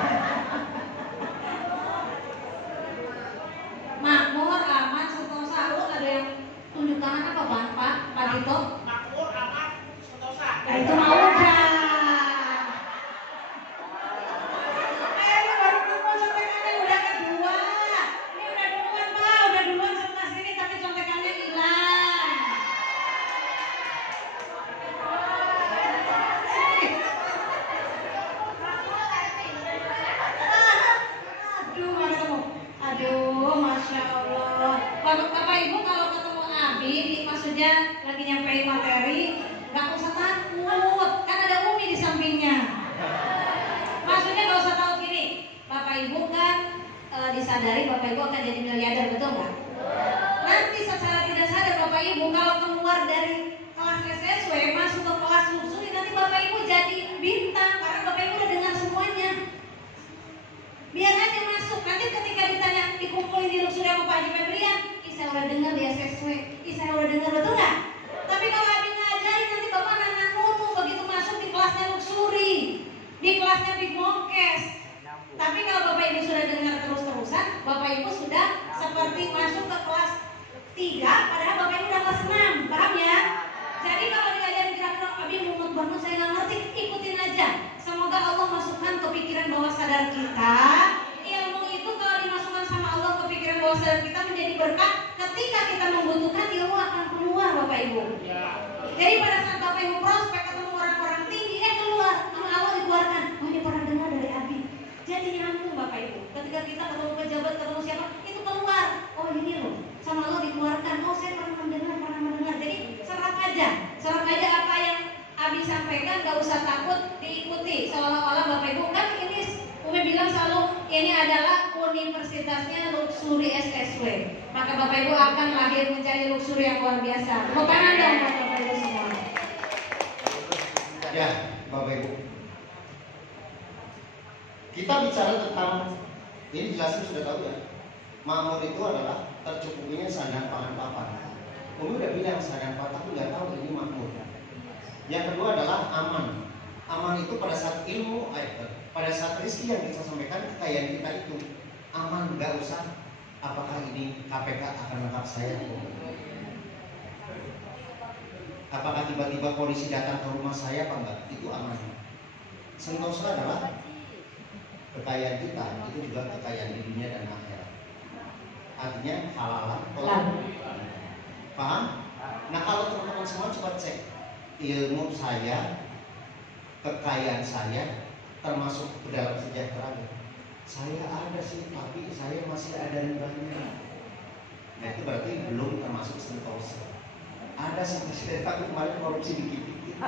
Makmur, aman, sentosa. Ada yang tunjuk tangan apa Pak Dito? Makmur, aman, sentosa. Nah itu mau saudara kita menjadi berkat. Ketika kita membutuhkan, ilmu akan keluar Bapak Ibu. Jadi pada saat Bapak Ibu prospek ketemu orang-orang tinggi, keluar, Allah dikeluarkan. Oh, ini pernah dengar dari Abi. Jadi nyambung Bapak Ibu. Ketika kita ketemu pejabat, ketemu siapa, itu keluar. Oh, ini loh, sama Allah dikeluarkan. Oh, saya pernah mendengar. Jadi serap aja apa yang Abi sampaikan, gak usah takut, diikuti. Seolah-olah Bapak Ibu kan ini Umi bilang selalu ini adalah universitasnya luxury SSW. Maka Bapak Ibu akan lahir menjadi luxury yang luar biasa. Tepuk tangan dong Bapak Ibu semua. Ya, Bapak Ibu. Kita bicara tentang ini jelasin sudah tahu ya. Makmur itu adalah tercukupinya sandang pangan papan. Umi udah bilang sandang papan, tapi nggak tahu ini makmur. Yang kedua adalah aman. Aman itu pada saat ilmu, pada saat rezeki yang kita sampaikan, kekayaan kita itu aman, nggak usah. Apakah ini KPK akan menangkap saya? Apakah tiba-tiba polisi datang ke rumah saya apa enggak? Itu aman. Sentosa adalah kekayaan kita, itu juga kekayaan di dunia dan akhirat. Artinya halal. Paham? Nah, kalau teman-teman semua coba cek ilmu saya, kekayaan saya, termasuk ke dalam sejahtera. Saya ada sih, tapi saya masih ada ribanya. Nah, itu berarti belum termasuk sentosa. Ada sih, saya takut kemarin korupsi dikit-dikit.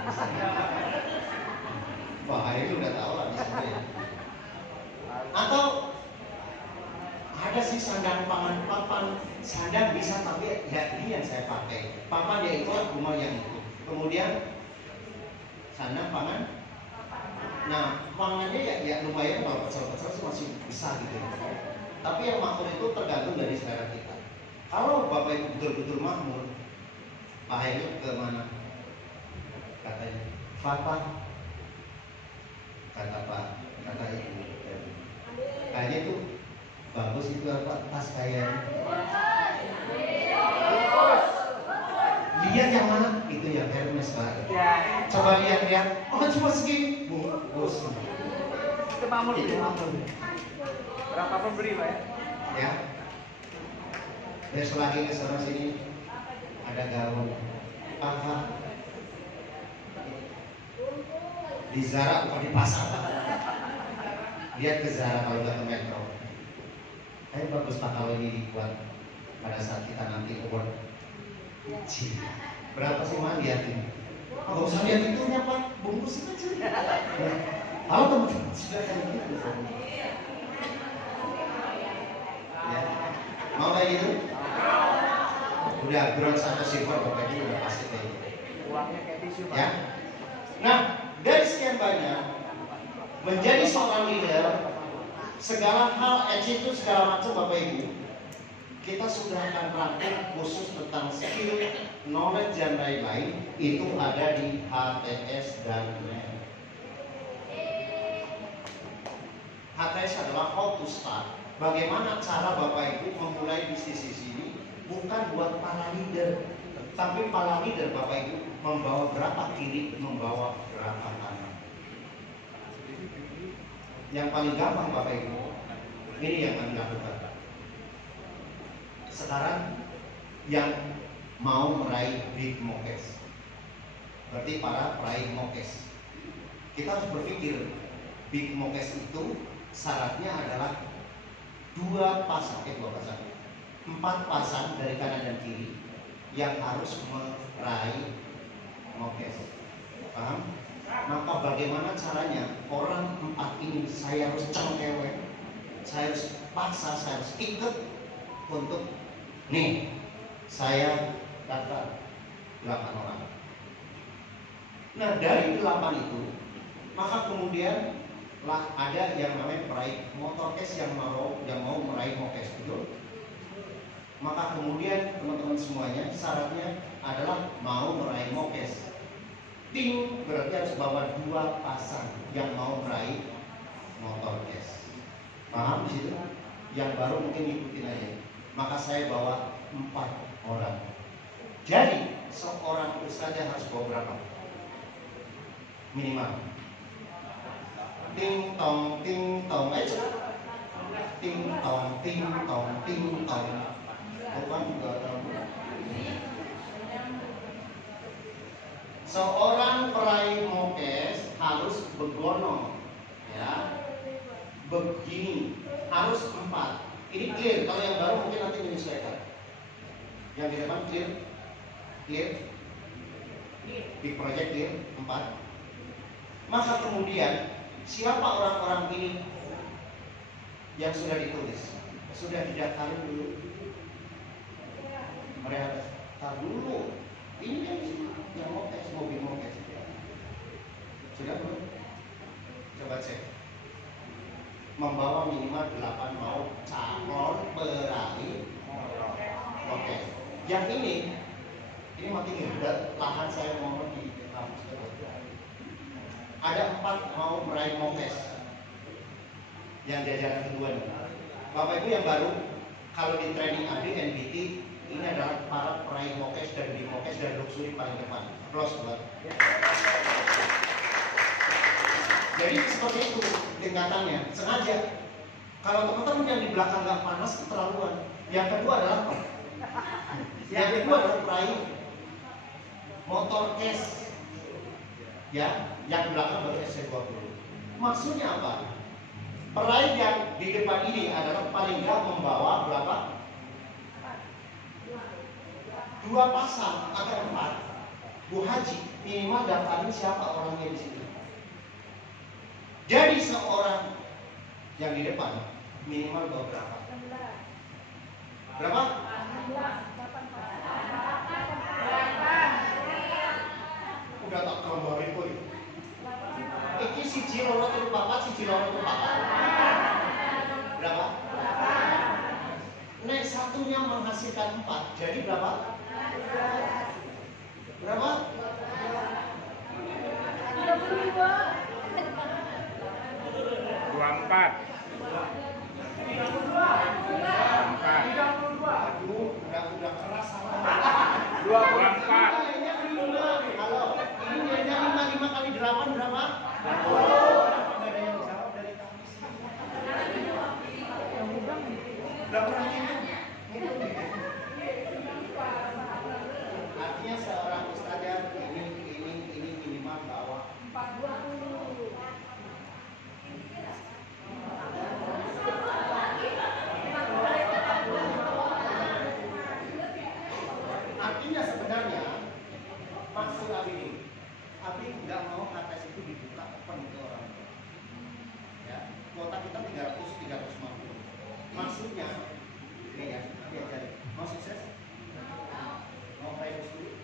Wah, itu udah tahu lah misalnya. Atau ada sih sandang pangan papan, sandang bisa tapi ya ini yang saya pakai. Papan dia itu rumah yang itu. Kemudian sandang pangan. Nah, pangannya ya lumayan, kalau pecel-pecel sih masih bisa gitu. Tapi yang makmur itu tergantung dari selera kita. Kalau Bapak Ibu betul-betul makmur, Pak Hayu ke mana? Katanya, Papa, kata Ibu. Kayaknya itu bagus itu apa? Tas kayaknya. Lihat yang mana? Itu yang Hermes Pak. Coba lihat. Oh, cuma segini. Bungkus. Itu makmur. Berapa pembeli Pak ya? Besok lagi ke sana sini ada gaun. Apa? Di Zara bukan di pasar. Lihat ke Zara kalau nggak ke Metro. Tapi bagus Pak kalau ini dibuat pada saat kita nanti award. Berapa sih Mak lihatin? Nggak usah lihat itunya Pak, bungkus aja. Halo teman-teman, sudah kayak gitu. Ya, mau kayak gitu? Udah bronze atau silver pokoknya udah pasti kayak gitu. Uangnya kayak tisu Pak. Ya. Nah, dari sekian banyak menjadi seorang leader, segala hal attitude segala macam Bapak Ibu, kita sudah akan praktek khusus tentang skill, knowledge dan lain-lain. Itu ada di HTS dan NEM. HTS adalah how to start. Bagaimana cara Bapak Ibu memulai bisnis di sini, bukan buat para leader, tapi para leader Bapak Ibu membawa berapa kiri, membawa berapa kanan. Yang paling gampang Bapak Ibu, ini yang kami lakukan. Sekarang yang mau meraih big mokes, berarti para peraih mokes, kita harus berpikir big mokes itu syaratnya adalah 4 pasang dari kanan dan kiri yang harus meraih mokes. Paham? Maka bagaimana caranya orang 4 ini saya harus cengkewek, saya harus paksa, saya harus ikut untuk nih, saya daftar 8 orang. Nah, dari 8 itu, maka kemudian lah ada yang namanya peraih motorkes yang mau meraih mokes, betul? Maka kemudian teman-teman semuanya syaratnya adalah mau meraih mokes. Tim berarti harus bawa 2 pasang yang mau meraih motorkes. Paham di situ? Yang baru mungkin ikutin aja. Maka saya bawa 4 orang. Jadi seorang ustazah harus bawa berapa? Minimal. Ting tong, ayo. ting tong ting tong ting tong. Bukan juga tahu. Seorang peraih mokes harus begono, ya, begini, harus 4. Ini clear. Kalau yang baru mungkin nanti menyesuaikan. Yang di depan clear, clear, big project clear 4. Maka kemudian siapa orang-orang ini yang sudah ditulis, sudah didaftarin dulu? Mereka tahu dulu. Ini kan yang mokes, mobil mokes. Sudah belum? Coba cek. Membawa minimal 8 mau calon peraih mokes. Yang ini mati ngedat lahan saya mau di kampus. Ada 4 mau meraih mokes. Yang jajaran kedua nih. Bapak Ibu yang baru, kalau di training AD NBT ini adalah para peraih mokes dan di mokes dan luxury paling depan. Applause buat. Jadi seperti itu tingkatannya, sengaja. Kalau teman-teman yang di belakang nggak panas keterlaluan. Yang kedua adalah apa? Yang kedua adalah peraih motor cash. Ya, yang belakang baru SC20. Maksudnya apa? Peraih yang di depan ini adalah paling nggak membawa berapa? 2 pasang atau 4. Bu Haji minimal daftarin siapa orangnya di sini. Jadi seorang yang di depan minimal bawa berapa? Berapa? Udah tak gambarin kok. Iki siji loro telu papat, siji loro telu papat. Berapa? Nek satunya menghasilkan 4, jadi berapa? Berapa? 24. Aduh, udah keras sama. 24. Halo, ini nilainya 5 kali 8 berapa? Kenapa nggak ada yang jawab dari kami sih? Artinya seorang ustazah ini minimal bawa 420. Artinya sebenarnya maksud Abi nggak mau HTS itu dibuka open ke orang. Ya, kuota kita 350. Maksudnya, ini ya, Abi ajarin. Mau sukses? Mau private dulu?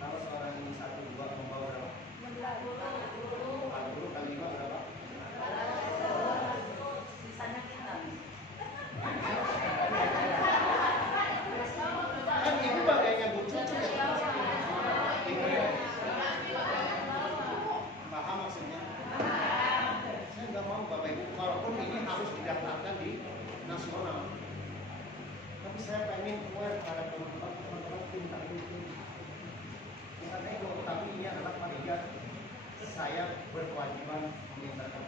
Kalau seorang ini 1, 2 membawa berapa? 40 kali 5 berapa? Sisanya kita. Kan ibu bagainya Bu Cucu ya. Paham maksudnya? Saya nggak mau Bapak Ibu, walaupun ini harus didaftarkan di nasional. Tapi saya pengen aware pada teman-teman pintar itu. Bukan ego, tapi ini adalah panitia. Saya berkewajiban memintakan.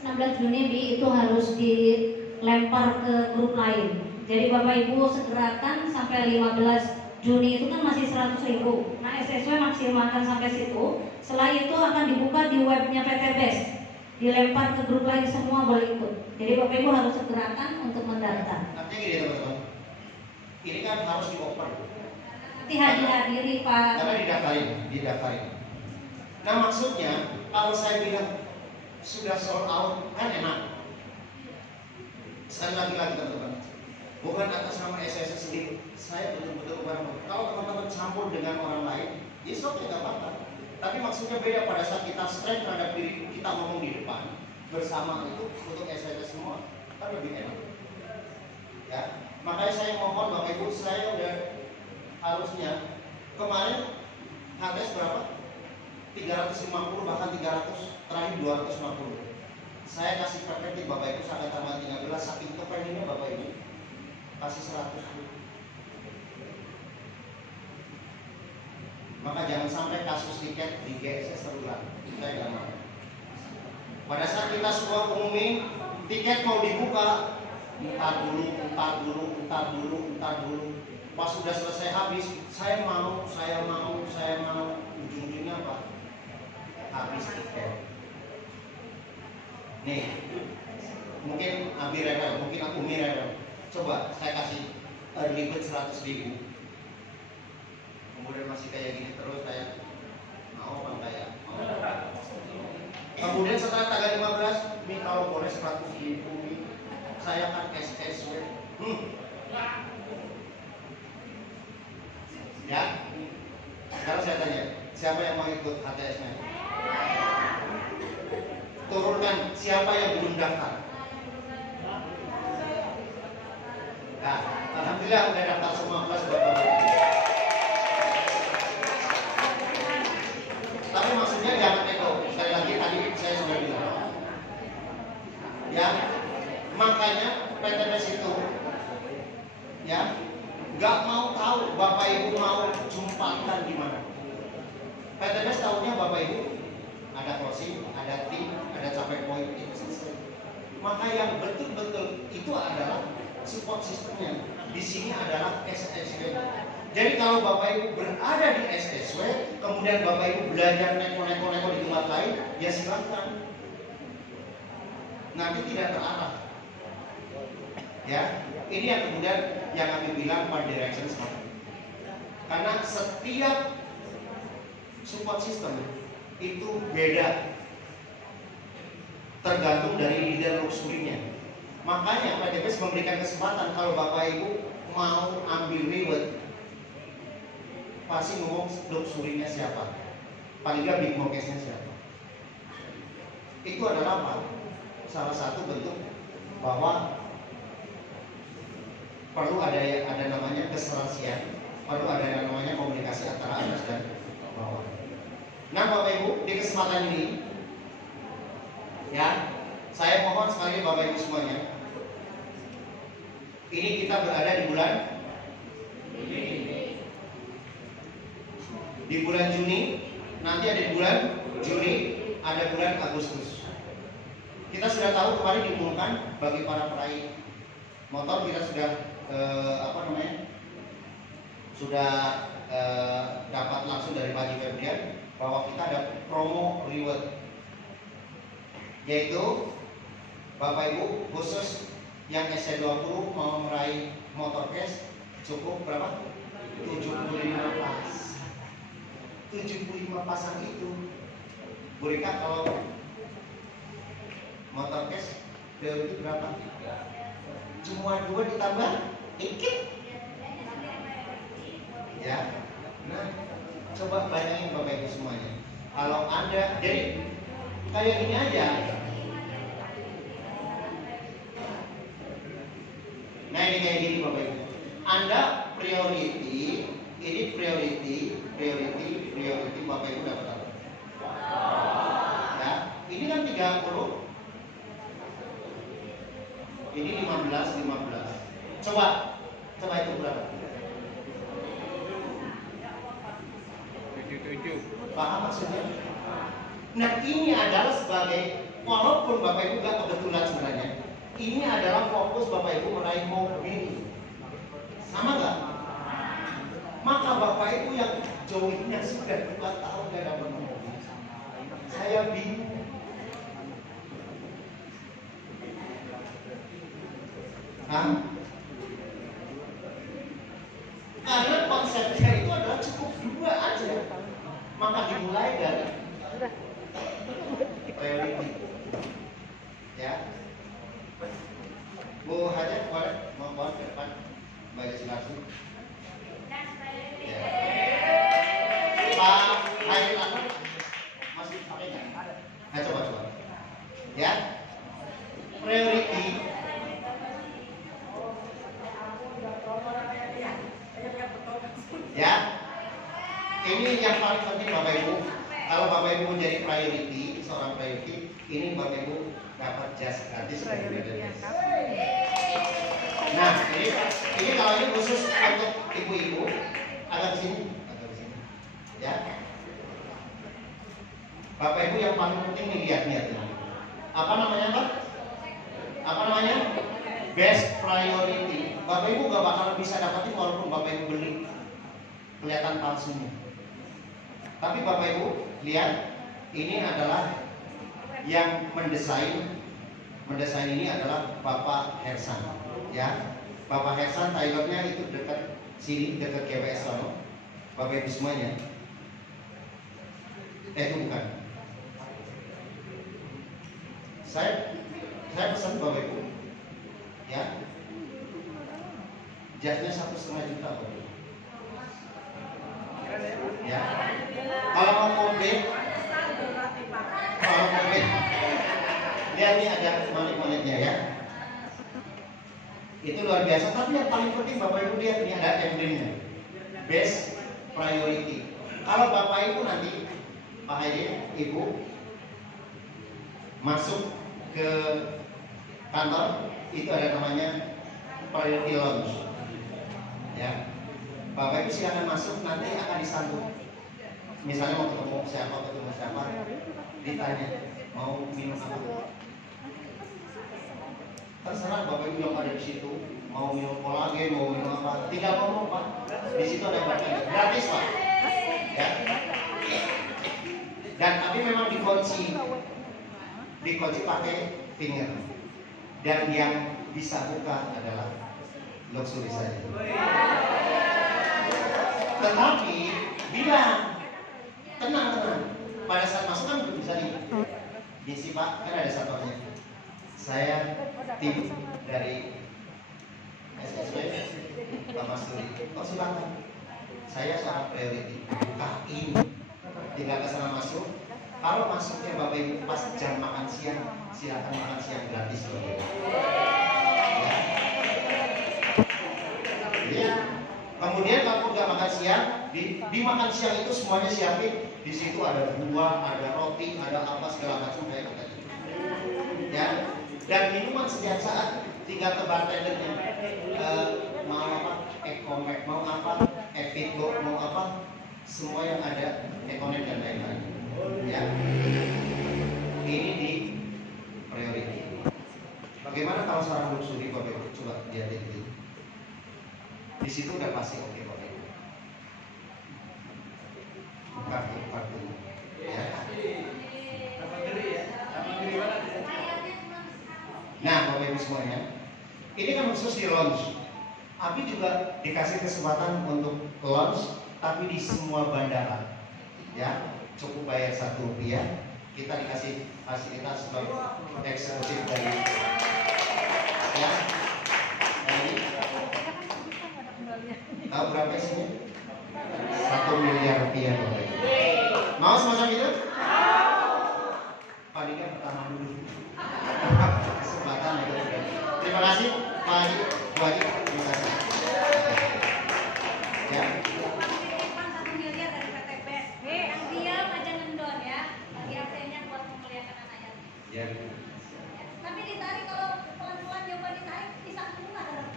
16 Juni itu harus dilempar ke grup lain. Jadi Bapak Ibu segerakan sampai 15 Juni itu kan masih 100.000. Nah SSW maksimalkan sampai situ. Setelah itu akan dibuka di webnya PT BES. Dilempar ke grup lain, semua boleh ikut. Jadi Bapak Ibu harus segerakan untuk mendaftar. Artinya gini teman-teman, ini kan harus dioper. Nanti hadiri Pak. Karena didaftarin. Nah maksudnya kalau saya bilang sudah sold out kan enak. Sekali lagi teman-teman, bukan atas nama SSS sendiri. Saya betul-betul bareng. Kalau teman-teman campur dengan orang lain, ya oke nggak apa-apa. Tapi maksudnya beda pada saat kita straight terhadap diri kita ngomong di depan bersama itu untuk SSS semua kan lebih enak. Ya, makanya saya mohon Bapak Ibu, saya udah harusnya kemarin HTS berapa? 350 bahkan 300, terakhir 250. Saya kasih perspektif Bapak Ibu sampai tanggal 13 saking kepengennya Bapak Ibu kasih 100 dulu. Maka jangan sampai kasus tiket di GSS terulang. Saya nggak mau. Pada saat kita semua umumin tiket mau dibuka, entar dulu. Pas sudah selesai habis, saya mau. Ujung-ujungnya apa? Habis tiket. Nih, mungkin Abi rewel, mungkin aku rewel. Coba saya kasih early bird 100.000. Kemudian masih kayak gini terus, kayak mau bang kayak mau. Kemudian setelah tanggal 15, nih kalau boleh 100.000 nih, saya kan SSW. Ya, sekarang saya tanya, siapa yang mau ikut HTS-nya? Turunkan siapa yang belum daftar. Nah, alhamdulillah udah daftar semua kelas Bapak. Tapi maksudnya jangan ego. Sekali lagi tadi saya sudah bilang. Ya, makanya PTBS itu ya nggak mau tahu Bapak Ibu mau jumpatan di mana. PTBS tahunya Bapak Ibu ada closing, ada tim, ada capai poin, itu selesai. Maka yang betul-betul itu adalah support sistemnya. Di sini adalah SSW. Jadi kalau Bapak Ibu berada di SSW, kemudian Bapak Ibu belajar neko-neko di tempat lain, ya silakan. Nanti tidak terarah. Ya, ini yang kemudian yang kami bilang one direction seperti itu. Karena setiap support system itu beda, tergantung dari leader luxury-nya. Makanya PTBS memberikan kesempatan kalau Bapak Ibu mau ambil reward, pasti ngomong luxury-nya siapa, paling nggak big market-nya siapa. Itu adalah apa? Salah satu bentuk bahwa perlu ada namanya keserasian, perlu ada namanya komunikasi antara atas dan bawah. Nah Bapak Ibu, di kesempatan ini ya, saya mohon sekali Bapak Ibu semuanya, ini kita berada di bulan Juni, nanti ada di bulan Juli, ada bulan Agustus. Kita sudah tahu kemarin diumumkan bagi para peraih motor, kita sudah sudah dapat langsung dari Pak Haji Febrian bahwa kita ada promo reward, yaitu Bapak Ibu khusus yang SC20 mau meraih motor cash cukup berapa? 75 pas. 75 pasang itu Bu Rika, kalau motor cash priority berapa? Cuma 2 ditambah dikit. Ya. Nah, coba bayangin Bapak Ibu semuanya. Kalau Anda, jadi kayak gini aja. Nah ini kayak gini Bapak Ibu. Anda priority, ini priority Bapak Ibu dapat apa? Ya, ini kan 30. Ini 15. Coba itu berapa? 7. Paham maksudnya? Nah ini adalah sebagai, walaupun Bapak Ibu gak kebetulan sebenarnya, ini adalah fokus Bapak Ibu meraih mobil. Sama gak? Maka Bapak Ibu yang joinnya sudah 2 tahun gak dapat mobil, saya bingung. Karena konsepnya itu adalah cukup 2 aja. Maka dimulai dari priority. Ya, Bu Hajat, boleh mohon ke depan, Mbak Silakan. Ya. Pak Hairil Anwar masih pakai nggak? Nah, coba. Ya, priority. Ya, ini yang paling penting Bapak Ibu. Kalau Bapak Ibu menjadi priority, seorang priority, ini Bapak Ibu dapat jas gratis dari BDS. Nah, ini kalau ini khusus untuk ibu-ibu, agak di sini. Ya. Bapak Ibu yang paling penting nih lihat. Apa namanya Pak? Apa namanya? Best priority. Bapak Ibu gak bakal bisa dapatin walaupun Bapak Ibu beli. Kelihatan palsunya. Tapi Bapak Ibu lihat, ini adalah yang mendesain ini adalah Bapak Hersan, ya. Bapak Hersan Tylernya itu dekat sini, dekat GWS Sono. Bapak Ibu semuanya. Itu bukan. Saya pesan Bapak Ibu, ya. Jasnya 1,5 juta Bapak Ibu. Ya. Kalau mau komplit, lihat nih ada monik-moniknya ya. Itu luar biasa. Tapi yang paling penting Bapak Ibu lihat ini ada emblemnya. Best priority. Kalau Bapak Ibu nanti, Pak Haidin, Ibu masuk ke kantor, itu ada namanya priority lounge. Ya. Bapak Ibu silakan masuk, nanti akan disambut. Misalnya mau ketemu siapa, ditanya mau minum apa. Terserah Bapak Ibu yang ada di situ, mau minum kolagen, mau minum apa, tidak ngomong Pak. Di situ ada Bapak, gratis Pak. Ya. Dan tapi memang dikunci pakai finger. Dan yang bisa buka adalah luxury saja. Tetapi bilang tenang. Pada saat masuk kan belum bisa nih. Misi Pak, kan ada satunya. Saya tim dari SSW Pak Masuri. Oh silakan. Saya sangat priority. Bukain. Tinggal ke sana masuk. Kalau masuknya Bapak Ibu pas jam makan siang, silakan makan siang gratis Bapak Ibu. Ya. Kemudian kalau nggak makan siang, di makan siang itu semuanya siapin. Di situ ada buah, ada roti, ada apa segala macam kayak tadi. Ya. Dan minuman setiap saat tinggal ke bartendernya. Mau apa? Ekomek, mau apa? Evito, mau apa? Semua yang ada ekonek dan lain-lain. Ya. Ini di priority. Bagaimana kalau seorang luxury Bapak Ibu? Coba lihat ini. Di situ udah pasti oke Bapak Ibu. Kartu. Ya. Nah, Bapak Ibu semuanya, ini kan khusus di launch. Abi juga dikasih kesempatan untuk launch, tapi di semua bandara. Ya, cukup bayar Rp1. Kita dikasih fasilitas sebagai eksekutif dari ya. Tahu berapa isinya? Rp1 miliar Bapak Ibu. Mau semacam itu? Palingnya pertama dulu. Kesempatan itu. Terima kasih Pak Haji, Bu Haji, terima kasih. Ya. 1 miliar dari PT BES. Yang diam aja ngendon ya. Bagi hasilnya buat memuliakan anak yatim. Ya. Tapi ditarik kalau pelan-pelan coba ditarik bisa bunga dong.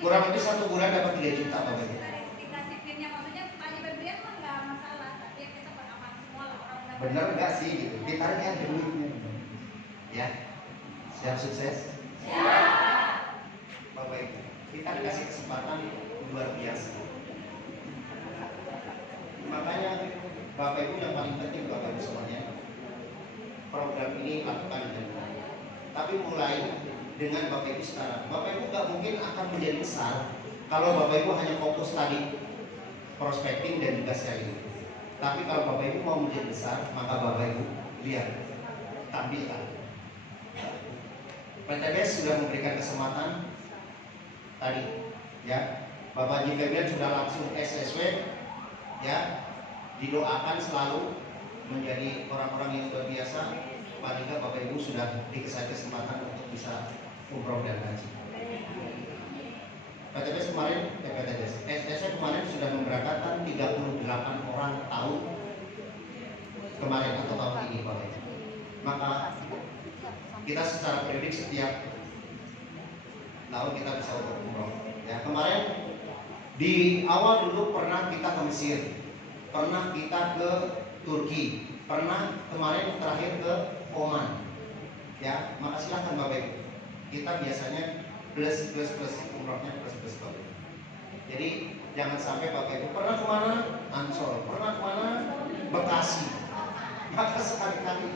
Kurang lebih 1 bulan dapat 3 juta Bapak Ibu. Dikasih pinnya maksudnya Pak Ibrahim mah nggak masalah. Tapi kita beramal semua lah orang udah. Bener nggak sih gitu? Ditarik ya duitnya. Ya. Siap sukses? Siap. Bapak Ibu, kita dikasih kesempatan luar biasa. Makanya Bapak Ibu yang paling penting Bapak Ibu semuanya, program ini lakukan dengan baik. Tapi mulai dengan Bapak Ibu sekarang. Bapak Ibu nggak mungkin akan menjadi besar kalau Bapak Ibu hanya fokus tadi prospecting dan juga selling. Tapi kalau Bapak Ibu mau menjadi besar, maka Bapak Ibu lihat, tampilkan. PTBS sudah memberikan kesempatan tadi, ya. Bapak Haji Febrian sudah langsung SSW, ya. Didoakan selalu menjadi orang-orang yang luar biasa. Paling nggak Bapak Ibu sudah dikasih kesempatan untuk bisa umroh dan haji. PTBS kemarin, SSW kemarin sudah memberangkatkan 38 orang tahun kemarin atau tahun ini Bapak Ibu. Maka kita secara periodik setiap tahun kita bisa untuk umroh. Ya, kemarin di awal dulu pernah kita ke Mesir, pernah kita ke Turki, pernah kemarin terakhir ke Oman. Ya, maka silahkan Bapak Ibu. Kita biasanya plus umrohnya plus Bapak Ibu. Jadi jangan sampai Bapak Ibu pernah kemana? Ancol, pernah kemana? Bekasi. Maka sekali-kali.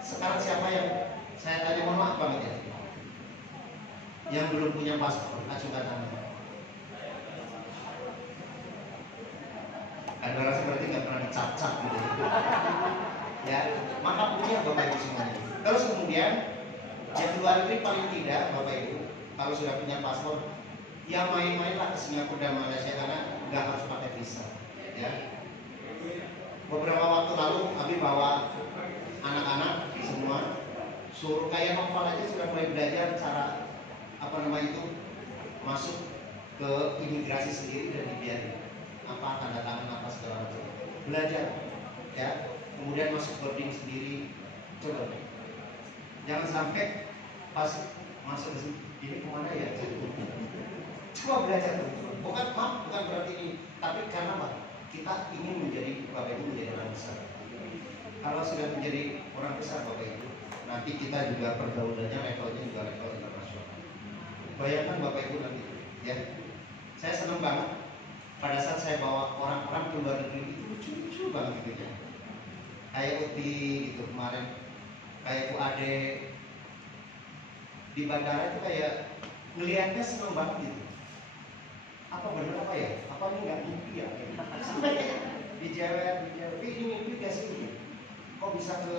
Sekarang siapa yang saya tanya, mohon maaf banget ya, yang belum punya paspor, ajukan tangan. Ada orang seperti nggak pernah dicap-cap gitu. Ya, maka punya Bapak Ibu semuanya. Terus kemudian yang luar negeri paling tidak Bapak Ibu, kalau sudah punya paspor, ya main-mainlah ke Singapura dan Malaysia karena nggak harus pakai visa. Ya. Beberapa waktu lalu kami bawa anak-anak semua, suruh kayak novel aja sudah mulai belajar cara itu masuk ke imigrasi sendiri dan dibiarin apa tanda tangan apa segala macam, belajar ya, kemudian masuk boarding sendiri. Coba jangan sampai pas masuk ke sini ini kemana ya, coba belajar dulu. Bukan berarti ini, tapi karena apa, kita ingin menjadi Bapak Ibu menjadi orang besar. Kalau sudah menjadi orang besar Bapak Ibu, nanti kita juga pergaulannya levelnya juga level internasional. Bayangkan Bapak Ibu nanti ya, saya senang banget pada saat saya bawa orang-orang ke luar negeri itu lucu-lucu banget gitu ya. Kayak Uti gitu kemarin, kayak Bu Ade di bandara itu kayak ngelihatnya senang banget gitu. Apa benar apa ya? Apa ini nggak mimpi ya? Sampai dijawab, ini mimpi gak sih? Kok bisa ke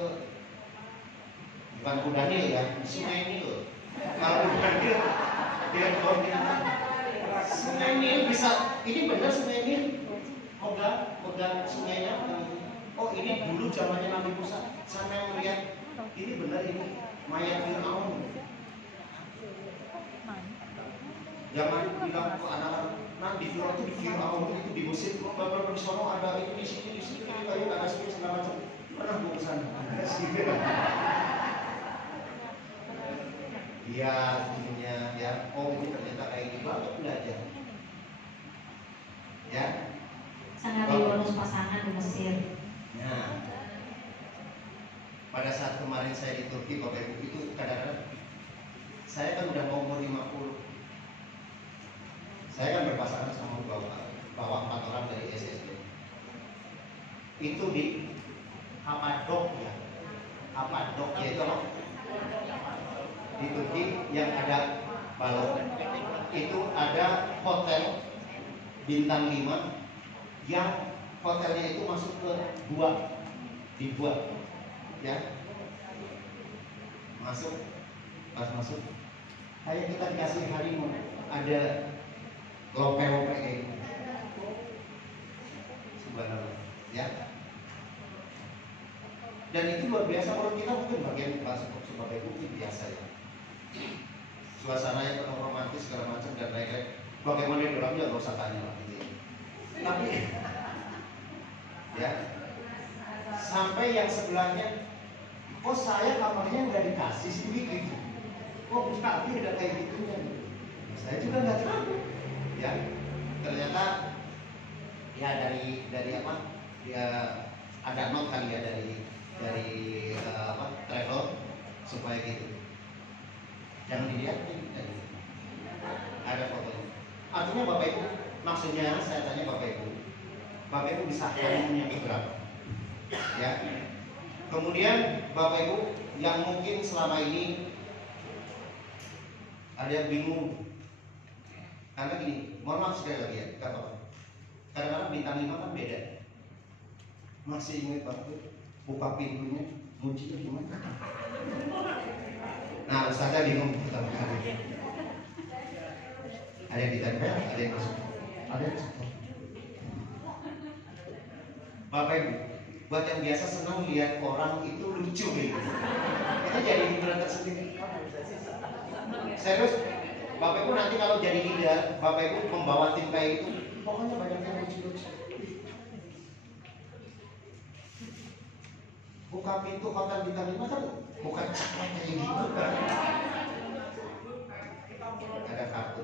bukan Kuda Nil ya, Sungai Nil. Kalau Kuda Nil dia Sungai Nil bisa, ini benar Sungai Nil, megang sungainya. Oh ini dulu zamannya Nabi Musa. Sampai melihat ini benar, ini mayat Fir'aun. Jangan bilang ke anak-anak, nanti Fir'aun itu di Fir'aun itu di Mesir, di sana ada itu di sini kayu ada sini segala macam. Pernah gue kesana. Iya, dunia ya. Oh ini ternyata kayak gitu, banget belajar. Ya. Sangat bonus pasangan di Mesir. Nah, pada saat kemarin saya di Turki, Bapak Ibu, itu kadang-kadang saya kan udah mau umur 50. Saya kan berpasangan sama bawa 4 orang dari SSD. Itu di Kapadokya. Kapadokya itu apa? Di Turki yang ada balon. Itu ada hotel bintang 5 yang hotelnya itu masuk ke gua, dibuat ya, masuk, pas masuk kayak kita dikasih harimau, ada lope-lope kayak gitu. Subhanallah ya. Dan itu luar biasa. Kalau kita mungkin bagian sebagai bukti biasa ya, suasananya penuh romantis segala macam dan lain-lain. Bagaimana di dalamnya nggak usah tanya lah gitu. Tapi ya, sampai yang sebelahnya, kok saya kamarnya nggak dikasih sih gitu, kok tapi ada kayak gitunya. Saya juga nggak tahu. Ya, ternyata ya dari apa? Ya ada not kali ya dari travel supaya gitu. Jangan dilihat ada fotonya. Artinya Bapak Ibu, maksudnya saya tanya Bapak Ibu bisa honeymoon yang berapa? Ya. Kemudian Bapak Ibu yang mungkin selama ini ada yang bingung, karena gini, mohon maaf sekali lagi ya, nggak apa-apa. Kadang-kadang bintang 5 kan beda. Masih ingat banget buka pintunya, muncinya gimana? Nah, Ustazah bingung pertama kali. Ada yang ditempel, ada yang masuk, ada yang masuk. Bapak Ibu, buat yang biasa senang lihat orang itu lucu gitu, itu jadi hiburan tersendiri. Serius, Bapak Ibu nanti kalau jadi leader, Bapak Ibu membawa tim kayak itu, pokoknya banyak yang lucu-lucu. Buka pintu hotel bintang 5 kan bukan cakap kayak gitu kan. Ada kartu.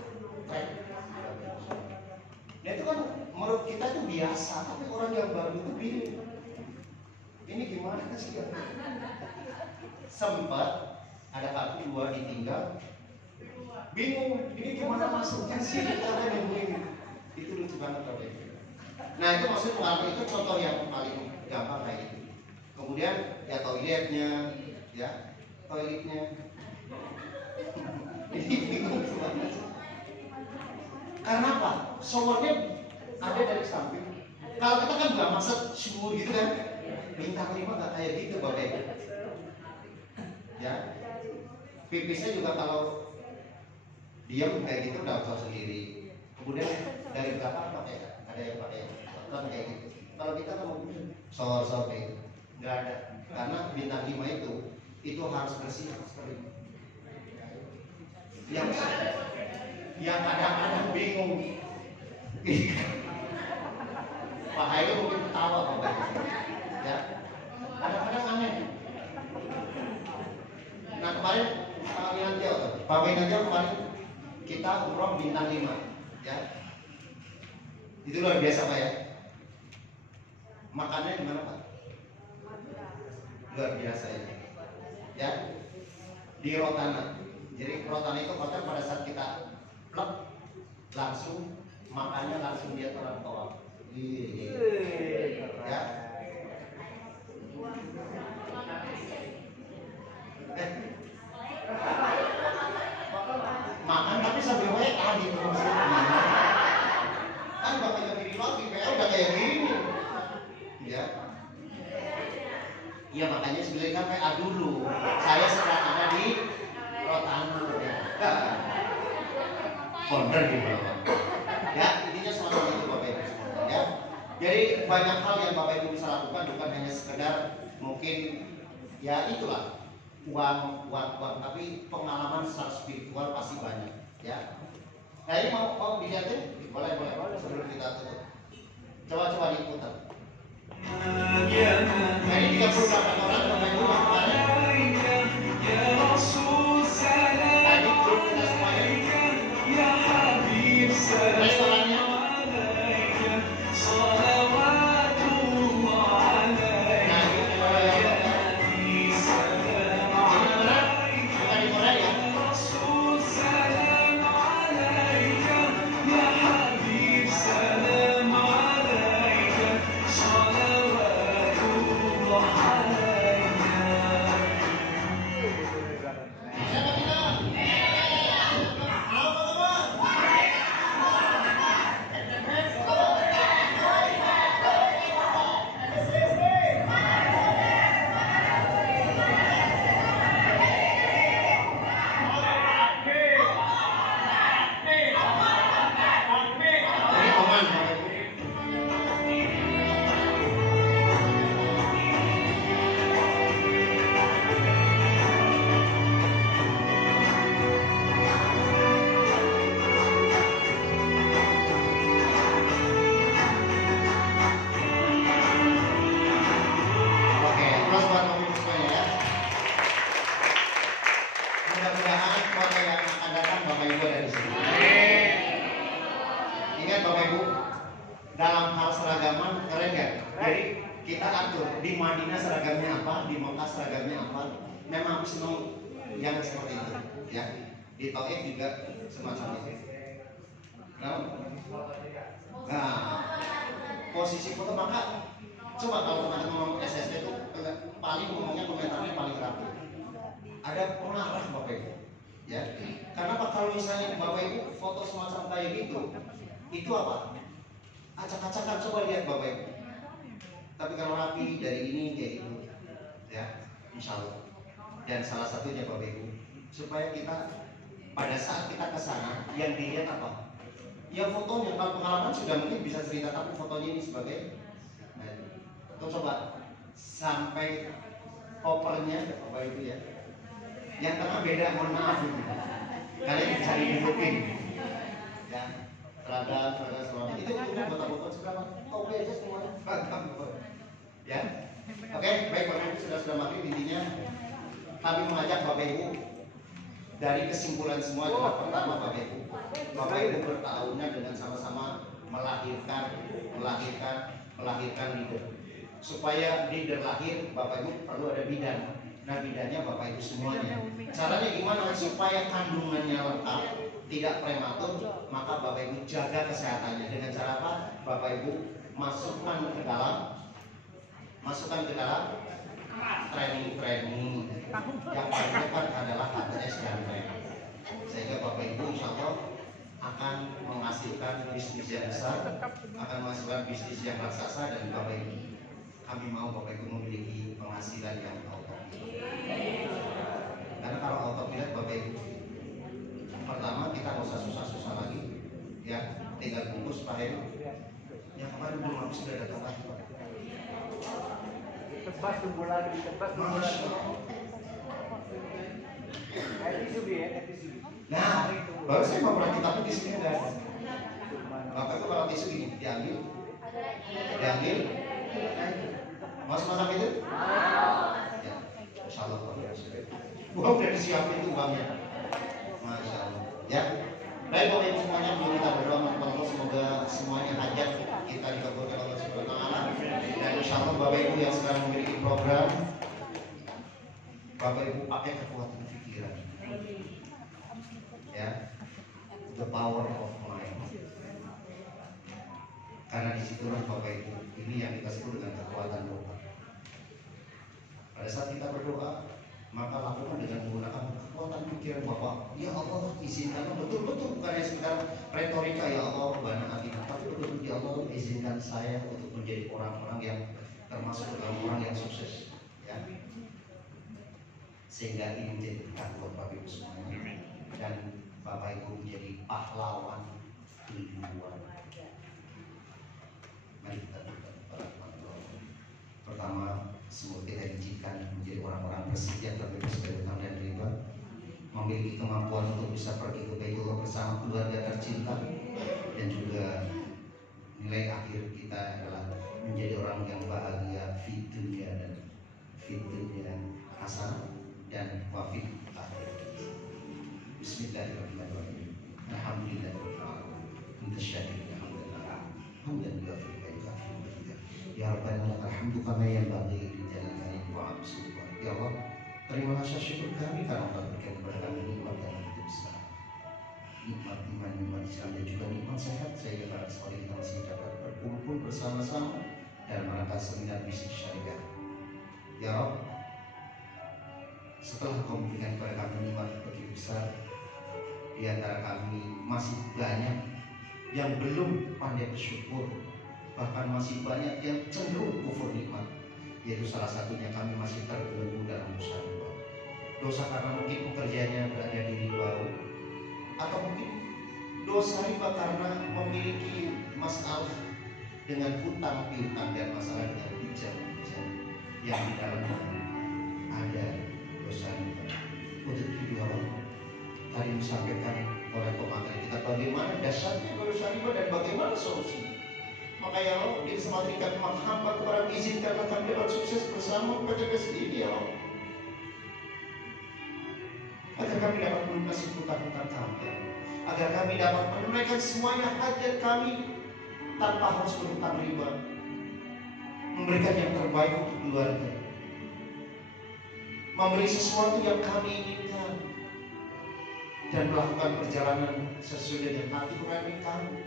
Ya itu kan menurut kita itu biasa, tapi orang yang baru itu bingung. Ini gimana sih? Sempat ada kartu 2 ditinggal, bingung ini gimana masuknya sih, kita nungguin. Itu lucu banget Bapak Ibu. Nah itu maksud pengalaman, itu contoh yang paling gampang kayak gitu. Kemudian ya toiletnya, ini bingung banget. Karena apa? Showernya ada dari samping. Kalau kita kan nggak maksud shower gitu kan, bintang 5 nggak kayak gitu Bapak Ibu. Ya, pipisnya juga kalau diam kayak gitu udah tahu sendiri. Kemudian dari belakang ada yang pakai kan kayak gitu. Kalau kita mau shower kayak gitu, nggak ada. Karena bintang 5 itu harus bersih sekali. Yang kadang-kadang bingung. Pak Hayu mungkin ketawa Bapak Ibu. Ya, kadang-kadang aneh. Nah kemarin Pak Winantiau kemarin kita umroh bintang 5, ya. Itu luar biasa Pak ya. Makannya gimana Pak? Luar biasa ya. Ya, di Rotana. Jadi Rotana itu hotel pada saat kita plek langsung makannya langsung lihat orang tua. Ya. Makan tapi sambil WA gitu maksudnya. Kan bakal jadi lagi, WA udah kayak gini. Ya. Iya makanya sebenarnya kan WA dulu. Saya sedang ada di Rotana. Ya. Founder di bawah. Ya, intinya semacam itu Bapak Ibu. Ya. Jadi banyak hal yang Bapak Ibu bisa lakukan, bukan hanya sekedar mungkin ya itulah uang, tapi pengalaman secara spiritual pasti banyak, ya. Nah ini mau dilihatin? Boleh sebelum kita tutup. Coba diputar. Nah ini 38 orang Bapak Ibu lakukannya. Nah ini grup kita semuanya. Restorannya. Yang seperti itu, ya. Di Taif juga semacam itu. Nah, posisi foto maka coba kalau teman-teman ngomong SSD itu paling ngomongnya komentarnya paling rapi. Ada pengarah Bapak Ibu, ya. Karena kalau misalnya Bapak Ibu foto semacam kayak gitu, itu apa? Acak-acakan, coba lihat Bapak Ibu. Tapi kalau rapi dari ini kayak gitu, ya, insya Allah. Dan salah satunya Bapak Ibu, supaya kita pada saat kita ke sana yang dilihat apa? Ya fotonya, kalau pengalaman sudah mungkin bisa cerita, tapi fotonya ini sebagai coba sampai kopernya Bapak Ibu ya. Yang tengah beda, mohon maaf ini. Kalian bisa dihidupin. Ya, seragam itu botol-botol seberapa? Oke aja semuanya. Ya. Oke, baik Bapak Ibu sudah maghrib, intinya kami mengajak Bapak Ibu dari kesimpulan semua adalah pertama Bapak Ibu bertahunan dengan sama-sama melahirkan leader. Supaya leader lahir, Bapak Ibu perlu ada bidan. Nah, bidannya Bapak Ibu semuanya. Caranya gimana? Supaya kandungannya lengkap, tidak prematur, maka Bapak Ibu jaga kesehatannya dengan cara apa? Bapak Ibu masukkan ke dalam training yang paling dekat adalah HTS dan training. Sehingga Bapak Ibu insya Allah akan menghasilkan bisnis yang besar, akan menghasilkan bisnis yang raksasa, dan Bapak Ibu, kami mau Bapak Ibu memiliki penghasilan yang autopilot. Karena kalau autopilot Bapak Ibu, pertama kita nggak usah susah-susah lagi, ya tinggal bungkus Pak Heru. Yang kemarin belum habis sudah datang lagi Pak. Tebas tunggu lagi, tebas tunggu lagi. Nah, baru saya mau perhatikan tapi di sini ada. Bapak itu kalau tisu gini diambil, mau masak itu? Ya, insya Allah. Gua udah disiapin itu uangnya, masya Allah. Ya, baik Bapak Ibu semuanya, kita berdoa untuk Allah semoga semuanya hajat kita dikabulkan Allah Subhanahu Wa Taala. Dan insya Allah Bapak Ibu yang sekarang memiliki program, Bapak Ibu pakai kekuatan pikiran. Ya, the power of mind. Karena disitulah Bapak Ibu, ini yang kita sebut dengan kekuatan doa. Pada saat kita berdoa, maka lakukan dengan menggunakan kekuatan pikiran Bapak. Ya Allah, izinkanlah betul-betul, bukan hanya sekedar retorika ya Allah bana hati, tapi betul-betul ya Allah izinkan saya untuk menjadi orang-orang yang termasuk dalam orang yang sukses. Ya. Sehingga ini menjadi berkat buat Bapak Ibu semuanya. Dan Bapak Ibu menjadi pahlawan duluan. Mari kita berdoa kepada Allah. Pertama, semoga kita diizinkan menjadi orang-orang bersedia terbebas dari hutang dan riba, memiliki kemampuan untuk bisa pergi ke Baitullah bersama keluarga tercinta, dan juga nilai akhir kita adalah menjadi orang yang bahagia fi dunia dan fi dunia hasanah dan wafid akhir. Bismillahirrahmanirrahim. Alhamdulillahirabbil alamin. Mutasyabihin alhamdulillah. Hamdan yuafi ya Rabbana lakal hamdu kama yanbaghi li jalali wa absullah. Ya Allah, terimalah syukur kami karena Engkau berikan kepada kami nikmat yang begitu besar. Nikmat iman, nikmat Islam, dan juga nikmat sehat, sehingga pada sekali kita masih dapat berkumpul bersama-sama dalam rangka seminar bisnis syariah. Ya Rabb, setelah Kau memberikan kepada kami nikmat begitu besar, di antara kami masih banyak yang belum pandai bersyukur, bahkan masih banyak yang cenderung kufur nikmat. Yaitu salah satunya kami masih terbelenggu dalam dosa riba. Dosa karena mungkin pekerjaannya berada di riba, atau mungkin dosa riba karena memiliki masalah dengan hutang piutang dan masalah dengan pinjam-pinjam yang di dalamnya ada dosa riba. Untuk itu tadi disampaikan oleh pemateri kita bagaimana dasarnya dosa riba dan bagaimana solusinya. Maka ya Allah, di kesempatan ini kami menghamba kepada izinkanlah kami dapat sukses bersama PTPS ini ya Allah, agar kami dapat melunasi hutang-hutang kami, agar kami dapat menunaikan semuanya hajat kami tanpa harus berhutang riba, memberikan yang terbaik untuk keluarga, memberi sesuatu yang kami inginkan, dan melakukan perjalanan sesuai dengan hati nurani kami.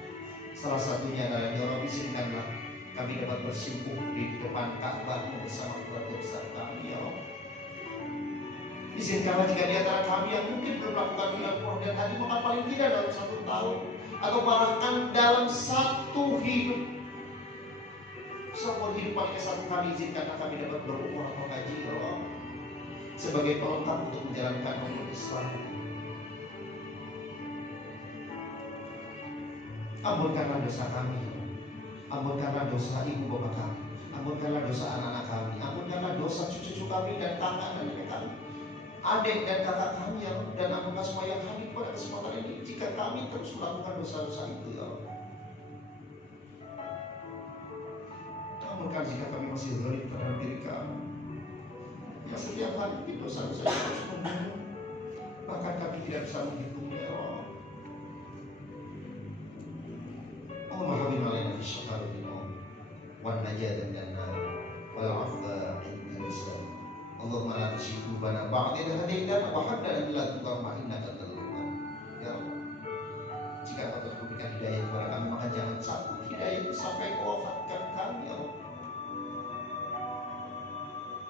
Salah satunya adalah ya Allah, izinkanlah kami dapat bersimpuh di depan Ka'bah bersama keluarga besar kami ya Allah. Izinkanlah jika di antara kami yang mungkin belum melakukan bulan Ramadan tadi, maka paling tidak dalam 1 tahun atau bahkan dalam 1 hidup, seumur hidup paling ke 1 kali, izinkanlah kami dapat berumrah atau haji ya Allah, sebagai pelengkap untuk menjalankan umur Islam. Ampunkanlah dosa kami, ampunkanlah dosa ibu bapak kami, ampunkanlah dosa anak-anak kami, ampunkanlah dosa cucu-cucu kami dan kakak dan nenek kami, adik dan kakak kami ya Allah, dan ampunkan semua yang hadir pada kesempatan ini jika kami terus melakukan dosa-dosa itu ya Allah. Ampunkan jika kami masih zalim terhadap diri kami, yang setiap hari itu dosa-dosa yang terus membunuh, bahkan kami tidak bisa menghitungnya ya Allah. Allahumma habib alaina fi syafa'atina wa najatan dan nar wal 'afwa 'inda al-islam. Allahumma la tuzigh qulubana ba'da idh hadaytana wa hab lana min ladunka rahmah innaka antal wahhab. Ya Allah, jika Kau telah memberikan hidayah kepada kami, maka jangan cabut hidayah itu sampai Kau wafatkan kami, ya Allah.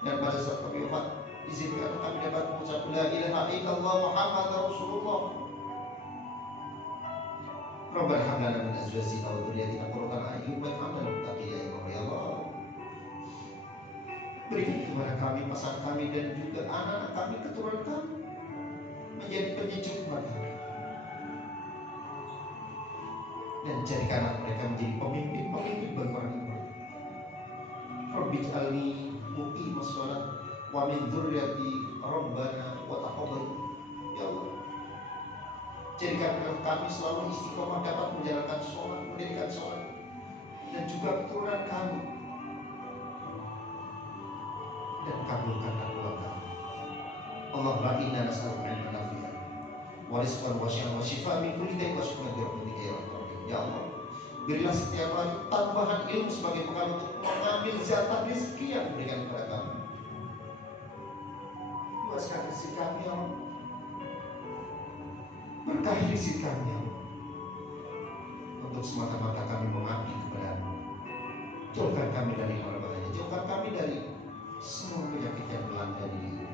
Dan pada saat kami wafat, izinkan kami dapat mengucap la ilaha illallah Muhammadar Rasulullah. Rabbana hab lana min azwajina wa dhurriyyatina qurrata a'yun waj'alna lil muttaqina imama. Ya Allah, berikan kepada kami, pasangan kami, dan juga anak-anak kami, keturunan kami, menjadi penyejuk mata, dan jadikanlah mereka menjadi pemimpin-pemimpin bagi orang iman. Rabbij'alni muqimas shalah wa min dzurriyyati rabbana wa taqabbal. Ya Allah, jadikanlah kami selalu istiqomah dapat menjalankan sholat, mendirikan sholat, dan juga keturunan kami, dan kabulkanlah doa kami. Allahumma inna nas'aluka ilman nafi'an wa rizqan wasi'an wa shifaan min kulli da'in wa shifaan bi rahmatika ya arhamar rahimin. Ya Allah, berilah setiap hari tambahan ilmu sebagai bekal untuk mengambil jatah rezeki yang diberikan kepada kami. Luaskan rezeki kami, ya Allah. Berkahi rezeki kami, ya Allah, untuk semata-mata kami mengabdi kepada-Mu. Jauhkan kami dari mara bahaya, jauhkan kami dari semua penyakit yang melanda diri ini.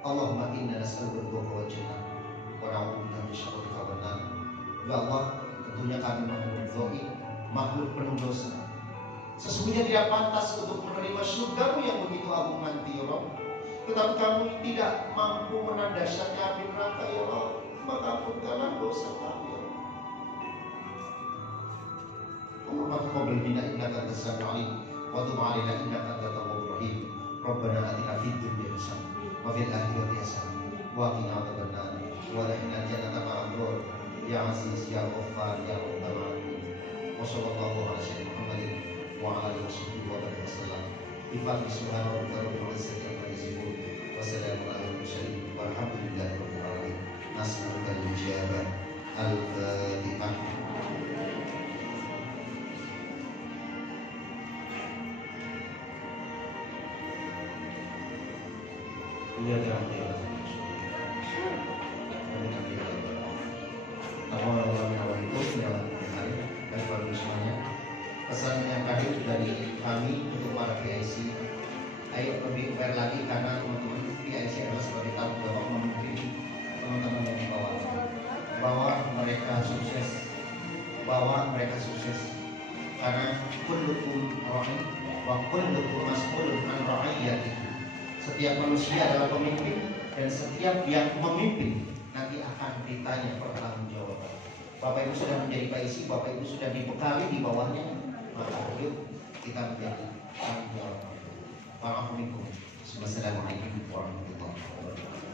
Allahumma inna nas'aluka ridhaka wal jannah wa na'udzubika min syarrika wan nar. Ya Allah, tentunya kami makhluk dzauq, makhluk penuh dosa. Sesungguhnya tidak pantas untuk menerima surga-Mu yang begitu agung nanti, ya Allah. Tetapi kami tidak mampu menahan dahsyatnya api neraka, ya Allah. Maka ampunkanlah dosa kami, ya Allah. Allahumma taqabbal minna innaka antas samiul 'alim wa tub 'alaina innaka antat tawwabur rahim. Rabbana atina fid dunya hasanah wa fil akhirati hasanah wa qina adzabannar wa adkhilna jannata ma'al abrar ya aziz ya ghaffar ya rabbal alamin. Wa sallallahu ala sayyidina Muhammadin wa ala alihi wa sallam. Bi-fadli subhana rabbika rabbil izzati amma yasifun wa salamun alal mursalin walhamdulillahi rabbil alamin. Nas'aluka al-ijabah. Al-Fatihah. Iya, pesan yang tadi dari kami untuk para PIC, ayo lebih aware lagi karena teman-teman PIC adalah sebagai tanggung jawab memimpin teman-teman yang di bawah, bahwa mereka sukses, karena kullukum ra'in wa kullukum mas'ulun an ra'iyatihi. Setiap manusia adalah pemimpin, dan setiap yang memimpin nanti akan ditanya pertanggungjawaban. Bapak Ibu sudah menjadi PIC, Bapak Ibu sudah dibekali di bawahnya, maka yuk kita menjadi tanggung jawab. Assalamualaikum warahmatullahi wabarakatuh.